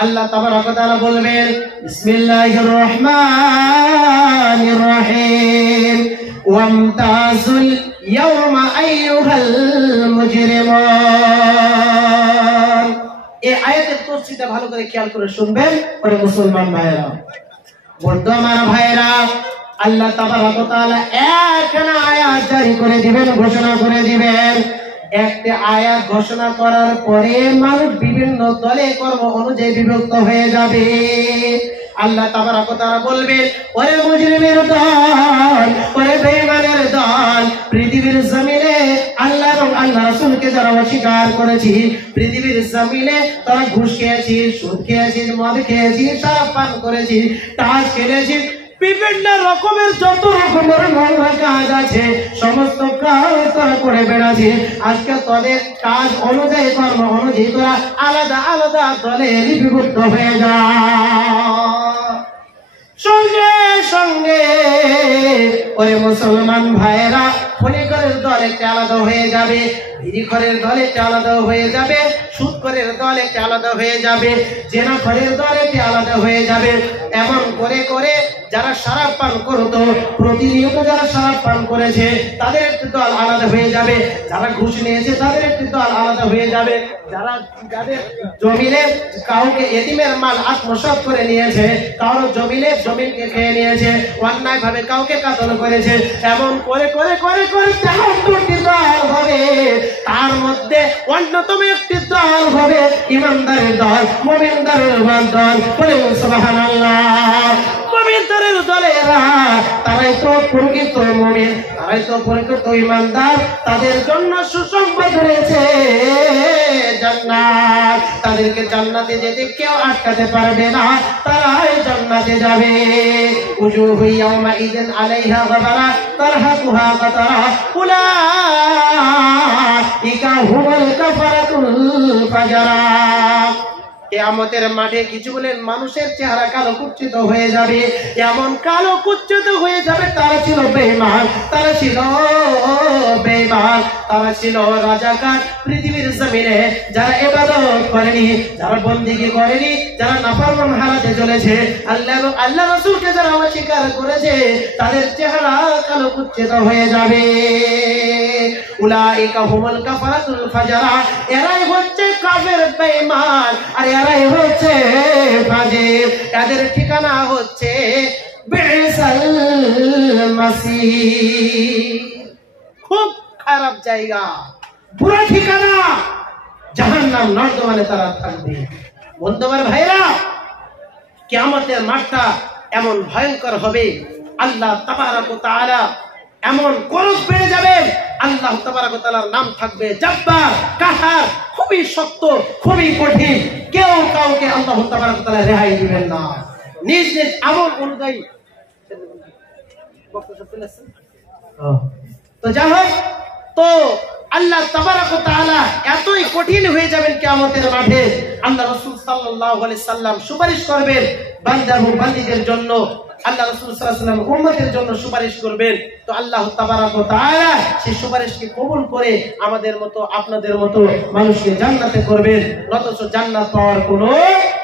আল্লাহ তাবারক ওয়া তাআলা বলবেন, বিসমিল্লাহির রহমানির রহিম, ওয়ামতাজুল ইয়াওমা আইয়ুহাল মুজরিমুন। এই আয়াতের তাফসীরটা ভালো করে খেয়াল করে শুনবেন ওরে মুসলমান ভাইরা, বর্তমান ভাইরা। আল্লাহ তাবারক ওয়া তাআলা একখানা আয়াত জারি করে দিবেন, ঘোষণা করে দিবেন। একটি আয়াত ঘোষণা করার পরে মানুষ বিভিন্ন দলে কর্ম অনুযায়ী বিভক্ত হয়ে যাবে। আল্লাহ তাবারক ওয়া তাআলা বলবেন, ওরে মুজরিমের দল, ওরে বেঈমানের দল, পৃথিবীর জমিনে আল্লাহ এবং আল্লাহ রাসূলকে যারা অস্বীকার করেছি, পৃথিবীর জমিনে তারা ঘুষ খেয়েছি, সুদ খেয়েছি, মদ খেয়েছি, শরাব পান করেছি, তাস খেলেছি, বিভিন্ন রকমের যত রকমের নোংরা কাজ আছে সমস্ত কাজ তারা করে বেড়াচ্ছে। আজকে তাদের কাজ অনুযায়ী কর্ম অনুযায়ী তারা আলাদা আলাদা দলে বিভক্ত হয়ে যায়। সঙ্গে সঙ্গে ওরে মুসলমান ভাইয়েরা, খনিকরের দল একটা আলাদা হয়ে যাবে, বিড়িখোরের দল একটা আলাদা হয়ে যাবে, সুদখোরের দল একটা আলাদা হয়ে যাবে, জেনাখোরের দল একটা আলাদা হয়ে যাবে। এমন করে করে যারা শরাব পান করতো, প্রতিনিয়ত যারা শরাব পান করেছে তাদের একটি দল আলাদা হয়ে যাবে, যারা ঘুষ নিয়েছে তাদের একটি দল আলাদা হয়ে যাবে, যারা যাদের জমিনে কাউকে এতিমের মাল আত্মসাৎ করে নিয়েছে, কারো জমিনকে খেয়ে নিয়েছে, অন্যায় ভাবে কাউকে কাতল করেছে, এমন করে করে করে করে 73টি দল হবে। তার মধ্যে অন্যতম একটি দল হবে ইমানদারের দল, মুমিনদারের দল। বলে সুবহানাল্লাহ। মুমিনদারের দলেরা তারাই তো প্রকৃত মুমিন, তারাই তো প্রকৃত ইমানদার, তাদের জন্য সুসংবাদ রয়েছে জান্নাত। তাদেরকে জান্নাতে যেতে কেউ আটকাতে পারবে না, তারাই জান্নাতে যাবে। উজুহু ইয়াওমাইযিন আলাইহা গাবারা তারহাকুহা কাতারা উলাইকা হুমুল কাফারাতুল ফাজারা। কিয়ামতের মাঠে কিছু বলেন মানুষের চেহারা কালো কুচ্ছিত হয়ে যাবে, এমন কালো কুচ্ছিত হয়ে যাবে। তারা ছিল বেঈমান, তারা ছিল বেঈমান, তারা ছিল রাজাকার। পৃথিবীর জমিনে যারা ইবাদত করেনি, যারা বন্দেগী করেনি, যারা নাফরমান হালাতে চলেছে, আল্লাহ এবং আল্লাহ রাসূলকে যারা অস্বীকার করেছে, তাদের চেহারা কালো কুচ্ছিত হয়ে যাবে। উলাইকা হুমুল কাফারাতুল ফাজারা। এরাই হচ্ছে কাফের, বেঈমান, আর এরাই হচ্ছে ফাজির। এদের ঠিকানা হচ্ছে বিসাল মাসির। খুব খারাপ জায়গা, পুরো ঠিকানা জাহান্নাম, নর্দমানে তারা থাকবে। বন্ধুবার ভাইরা, কিয়ামতের মাঠটা এমন ভয়ঙ্কর হবে, আল্লাহ তাবারক ওয়া তাআলা এমন ক্রোধ বেড়ে যাবে। আল্লাহ তাবারক ওয়া তাআলার নাম থাকবে জব্বার, কাহার, খুবই শক্ত, খুবই কঠিন। কেউ কাউকে আল্লাহ তাবারক ওয়া তাআলা রেহাই দিবেন না। নিজ নিজ আমল অনুযায়ী তো যা হোক, তো আল্লাহ তাবারক ওয়া তাআলা এতই কঠিন হয়ে যাবেন কিয়ামতের মাঠে। আল্লাহ রাসূল সাল্লাল্লাহু আলাইহি সাল্লাম সুপারিশ করবেন বান্দা ও বান্দীদের জন্য, আল্লাহ রাসূল সাল্লাল্লাহু আলাইহি ওয়াসাল্লাম উম্মতের জন্য সুপারিশ করবেন। তো আল্লাহ তাবারক ওয়া তাআলা সেই সুপারিশকে কবুল করে আমাদের মতো আপনাদের মতো মানুষকে জান্নাতে করবেন, অথচ জান্নাত পাওয়ার কোনো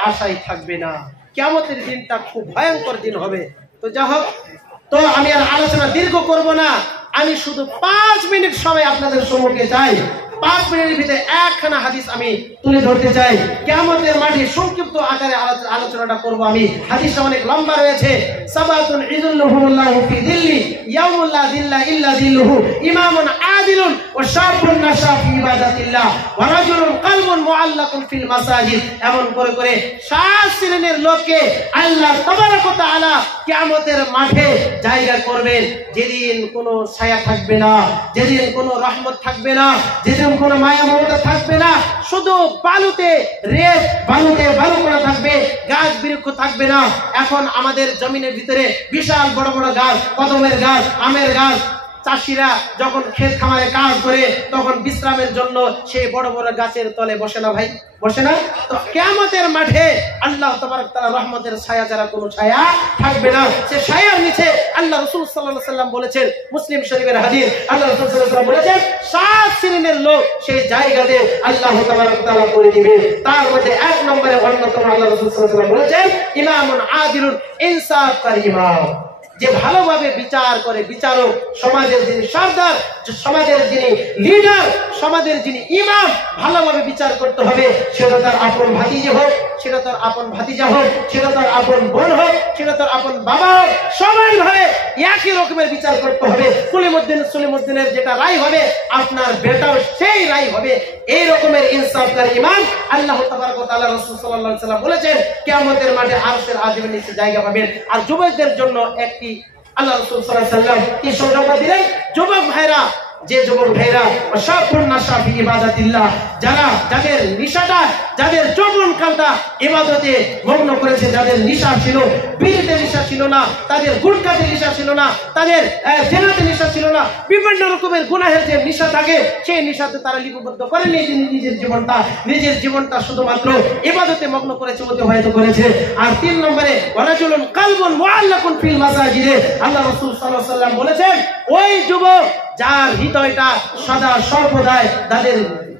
আশাই থাকবে না। কিয়ামতের দিনটা খুব ভয়ঙ্কর দিন হবে। তো যা হোক, তো আমি আর আলোচনা দীর্ঘ করব না, আমি শুধু 5 মিনিট সময় আপনাদের সম্মুখে চাই। 5 মিনিটের ভিতরে একখানা হাদিস আমি তুলে ধরতে চাই। কিয়ামতের মাঠে সংক্ষিপ্ত আকারে আলোচনাটা করব আমি। হাদিসটা অনেক লম্বা রয়েছে। সাবাতুন ইযুল্লুহুমুল্লাহু ফি দিল্লি ইয়াউমুল লা দিল্লা ইল্লা দিল্লুহু, ইমামুন আদিলুন ওয়া শাবুন নাশা ফি ইবাদাতিল্লাহ ওয়া রাজুলুন কলবুন মুআল্লাকুন ফিল মাসাজিদ। এমন করে করে 7 শ্রেণীর লোককে আল্লাহ তাবারক ওয়া তাআলা কিয়ামতের মাঠে জায়গা করবেন, যেদিন কোনো ছায়া থাকবে না, যেদিন কোনো রহমত থাকবে না, যেদিন কোনো মায়া মমতা থাকবে না, শুধু বালুতে রেত, বালুতে বালু পড়া থাকবে, গাছ বৃক্ষ থাকবে না। এখন আমাদের জমিনের ভিতরে বিশাল বড় বড় গাছ, কদমের গাছ, আমের গাছ, চাষিরা যখন ক্ষেত খামারে কাজ করে তখন বিশ্রামের জন্য সেই বড় বড় গাছের তলে বসে না ভাই, বসে না? তো কিয়ামতের মাঠে আল্লাহ তাবারক ওয়া তাআলা রহমতের ছায়া যারা কোনো ছায়া থাকবে না, সে ছায়ার নিচে আল্লাহ রাসূল সাল্লাল্লাহু আলাইহি সাল্লাম বলেছেন, মুসলিম শরীফের হাদিস, আল্লাহ রাসূল সাল্লাল্লাহু আলাইহি সাল্লাম বলেছেন 7 শ্রেণীর লোক সেই জায়গাতে আল্লাহ তাবারক ওয়া তাআলা করে দিবে। তার মধ্যে 1 নম্বরে অন্যতম আল্লাহ রাসূল সাল্লাল্লাহু আলাইহি সাল্লাম বলেছেন ইমামুন আদিলুন ইনসাফকারী ইমাম, যে ভালোভাবে বিচার করে, বিচারক, সমাজের যিনি সরদার, সমাজের যিনি লিডার, সমাজের যিনি ইমাম, ভালোভাবে বিচার করতে হবে। সেটা তার আপন ভাতিজা হোক, সেটা তার আপন ভাতিজা হোক, সেটা তার আপন বোন হোক, সেটা তার আপন বাবা হোক, সবাই ভাবে একই রকমের বিচার করতে হবে। সলিমুদ্দিনের যেটা রায় হবে আপনার বেটাও সেই রায় হবে। এই রকমের ইনসাফকারী ইমাম আল্লাহ তাবারক ওয়া তাআলা রাসূল সাল্লাল্লাহু আলাইহি সাল্লাম বলেছেন কিয়ামতের মাঠে আরশের আজিমের নিচে জায়গা পাবেন। আর যুবকদের জন্য একটি আল্লাহ রাসূল সাল্লাল্লাহু আলাইহি সাল্লাম কি সংবাদ দিলেন? যুবক ভাইরা, যে যুবক ভাইরা শাফুন নাশা ফি ইবাদাতিল্লাহ, যারা যাদের নিশাটা, যাদের যৌবন কালটা ইবাদতে মগ্ন করেছে, যাদের নিশা ছিল, বিড়িতে নিশা ছিল না, তাদের গুটখাতে নিশা ছিল না, তাদের জেনাতে নিশা ছিল না, বিভিন্ন রকমের গুনাহের যে নিশা থাকে সেই নিশাতে তারা লিপিবদ্ধ করেনি নিজের জীবনটা শুধুমাত্র ইবাদতে মগ্ন করেছে, অতিবাহিত করেছে। আর 3 নম্বরে ওয়ারাজুলুন কলবুন মুআল্লাকুন ফিল মাসাজিদে, আল্লাহ রাসূল সাল্লাল্লাহু আলাইহি সাল্লাম বলেছেন ওই যুবক যার হৃদয়টা সদা সর্বদাই, তাদের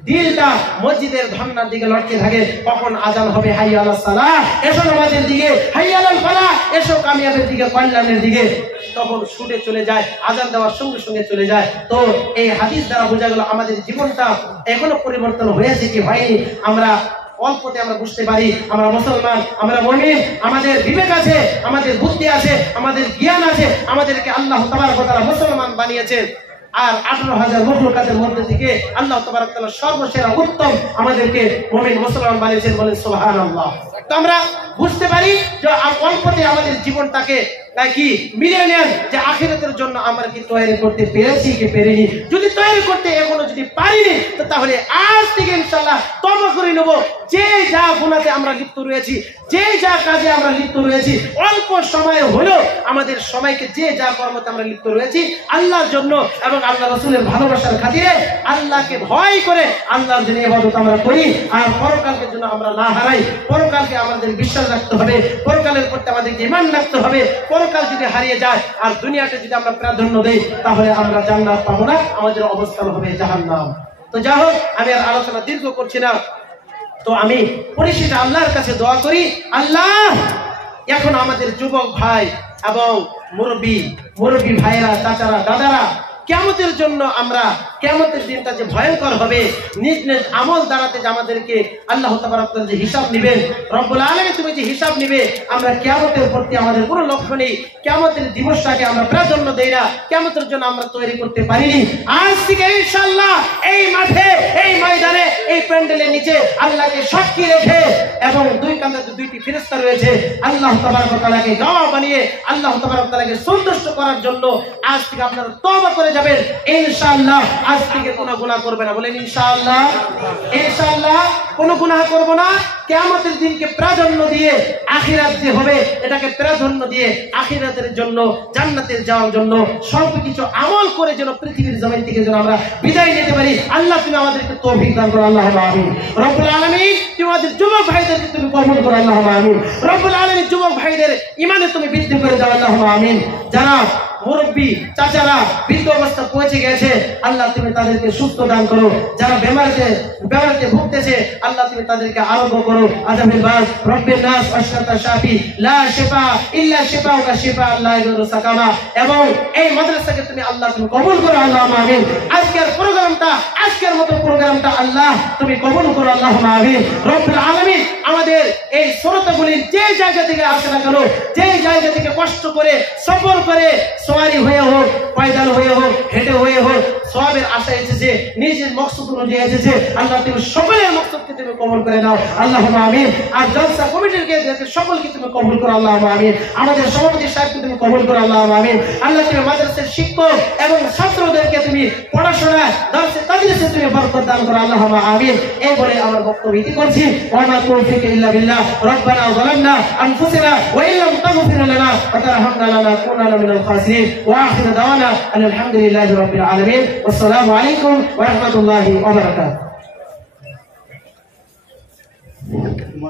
দিলটা মসজিদের ধর্নার দিকে লটকে থাকে, কখন আজান হবে হাইয়া আলাস সালাহ, এসো নামাজের দিকে, হাইয়া আলাল ফালাহ, এসো কামিয়াবের দিকে, কল্যাণের দিকে, তখন ছুটে চলে যায়, আজান দেওয়ার সঙ্গে সঙ্গে চলে যায়। তো এই হাদিস দ্বারা বোঝা গেল আমাদের জীবনটা এখনো পরিবর্তন হয়েছে কি হয়নি। আমরা অল্পতে আমরা বুঝতে পারি আমরা মুসলমান, আমরা মুমিন, আমাদের বিবেক আছে, আমাদের বুদ্ধি আছে, আমাদের জ্ঞান আছে, আমাদেরকে আল্লাহ তাবারক ওয়া তাআলা মুসলমান বানিয়েছেন। আর 18,000 মখলুকাতের মধ্যে থেকে আল্লাহ তাবারক ওয়া তাআলা সর্বসেরা উত্তম আমাদেরকে মুমিন মুসলমান বানিয়েছেন, বলেন সুবহানাল্লাহ। তো আমরা বুঝতে পারি যে অল্পতে আমাদের জীবনটাকে কি মিলিয়ে নেন, যে আখিরাতের জন্য আমরা কি তৈরি করতে পেরেছি কি পারিনি। যদি তৈরি করতে এখনো যদি পারিনি, তো তাহলে আজ থেকে ইনশাআল্লাহ তওবা করে নেব। যে যা গুনাহে আমরা লিপ্ত রয়েছি, যে যা কাজে আমরা লিপ্ত রয়েছি, অল্প সময় হলেও আমাদের সময়কে যে যা কর্মতে আমরা লিপ্ত রয়েছি আল্লাহর জন্য এবং আল্লাহ রাসূলের ভালোবাসার খাতিরে, আল্লাহকে ভয় করে আল্লাহর জন্য ইবাদত আমরা করি। আর পরকালের জন্য আমরা না হারাই। পরকালকে আমাদের বিশ্বাস রাখতে হবে, পরকালের প্রতি আমাদেরকে ঈমান রাখতে হবে। পরকাল যদি হারিয়ে যায় আর দুনিয়াতে যদি আমরা প্রাধান্য দেই, তাহলে আমরা জান্নাত পাবো না, আমাদের অবস্থান হবে জাহান্নাম। তো যা হোক, আমি আর আলোচনা দীর্ঘ করছি না। তো আমি পরিশেষে আল্লাহর কাছে দোয়া করি, আল্লাহ এখন আমাদের যুবক ভাই এবং মুরব্বী ভাইরা, চাচারা, দাদারা, কিয়ামতের জন্য আমরা কিয়ামতের দিনটা যে ভয়ঙ্কর হবে, নিজ নিজ আমল দ্বারাতে যে আমাদেরকে আল্লাহ তাবারক ওয়া তাআলা যে হিসাব নেবেন, রব্বুল আলামিন তুমি যে হিসাব নেবে, আমরা কিয়ামতের প্রতি আমাদের কোনো লক্ষ্য নেই, কিয়ামতের দিবসটাকে আমরা প্রাধান্য দেই না, কিয়ামতের জন্য আমরা তৈরি করতে পারিনি। আজ থেকে ইনশাআল্লাহ এই মাঠে, এই ময়দানে, এই প্যান্ডেলের নিচে আল্লাহকে সাক্ষী রেখে এবং দুই কাঁধে 2টি ফেরেশতা রয়েছে, আল্লাহ তাবারক ওয়া তাআলাকে গাওয়া বানিয়ে আল্লাহ তাবারক ওয়া তাআলাকে সন্তুষ্ট করার জন্য আজ থেকে আপনারা তওবা করে যাবেন ইনশাআল্লাহ। আজ থেকে কোনো গুনাহ করবে না, বলেন ইনশাআল্লাহ। ইনশাআল্লাহ কোনো গুনাহ করব না। কিয়ামতের দিনকে প্রাধান্য দিয়ে, আখিরাত যে হবে এটাকে প্রাধান্য দিয়ে, আখিরাতের জন্য, জান্নাতের যাওয়ার জন্য সবকিছু আমল করে যেন পৃথিবীর জমিন থেকে যেন আমরা বিদায় নিতে পারি। আল্লাহ তুমি আমাদেরকে তৌফিক দান করো, আল্লাহুম্মা আমিন। রব্বুল আলামিন তুমি আমাদের যুবক ভাইদেরকে তুমি কবুল করো, আল্লাহুম্মা আমিন। রব্বুল আলামিন যুবক ভাইদের ঈমানে তুমি বৃদ্ধি করে দাও, আল্লাহুম্মা আমিন। যারা মুরব্বী চাচারা বৃদ্ধ অবস্থা পৌঁছে গেছে, আল্লাহ তুমি তাদেরকে সুস্থ দান করো। যারা বেমারিতে ভুগতেছে, আল্লাহ তুমি তাদেরকে আরোগ্য করো। আযাবিল বাস রব্বিন নাস আশরাতা শাফি লা শিফা ইল্লা শিফাউকা শিফা লা ইয়াগুরু সাকামা। এবং এই মাদ্রাসাকে তুমি আল্লাহ তুমি কবুল করো, আল্লাহুম্মা আমিন। আজকের মতো প্রোগ্রামটা আল্লাহ তুমি কবুল করো, আল্লাহুম্মা আমিন। রব্বুল আলামিন আমাদের এই শ্রোতাগুলির যে জায়গা থেকে আসে না কেন, যে জায়গা থেকে কষ্ট করে সফর করে সওয়ারি হয়ে হোক, পয়দল হয়ে হোক, হেঁটে হয়ে হোক, সওয়াবের আশা এসেছে, নিজের মকসদ অনুযায়ী এসেছে, আল্লাহ তুমি সকলের মকসদকে তুমি কবুল করে নাও, আল্লাহুম্মা আমিন। আর জলসা কমিটির সকলকে তুমি কবুল করো, আল্লাহুম্মা আমিন। আমাদের সভাপতি সাহেবকে তুমি কবুল করো, আল্লাহুম্মা আমিন। আল্লাহ তুমি মাদ্রাসার শিক্ষক এবং ছাত্রদেরকে তুমি পড়াশোনা দর্শে তাদেরকে তুমি বরকত দান করো, আল্লাহুম্মা আমিন। এই বলে আমার বক্তব্য ইতি করছি। ওয়া মা তাওফীক ইল্লা বিল্লাহ। রব্বানা যালামনা আনফুসানা ওয়া ইল্লাম তাগফির লানা ওয়া তারহামনা লানাকুনান্না মিনাল খাসিরিন। ওয়া আখিরু দাওয়ানা আলহামদুলিল্লাহি রাব্বিল আলামিন। আসসালামু আলাইকুম ওয়া রাহমাতুল্লাহি ওয়া বারাকাতুহু।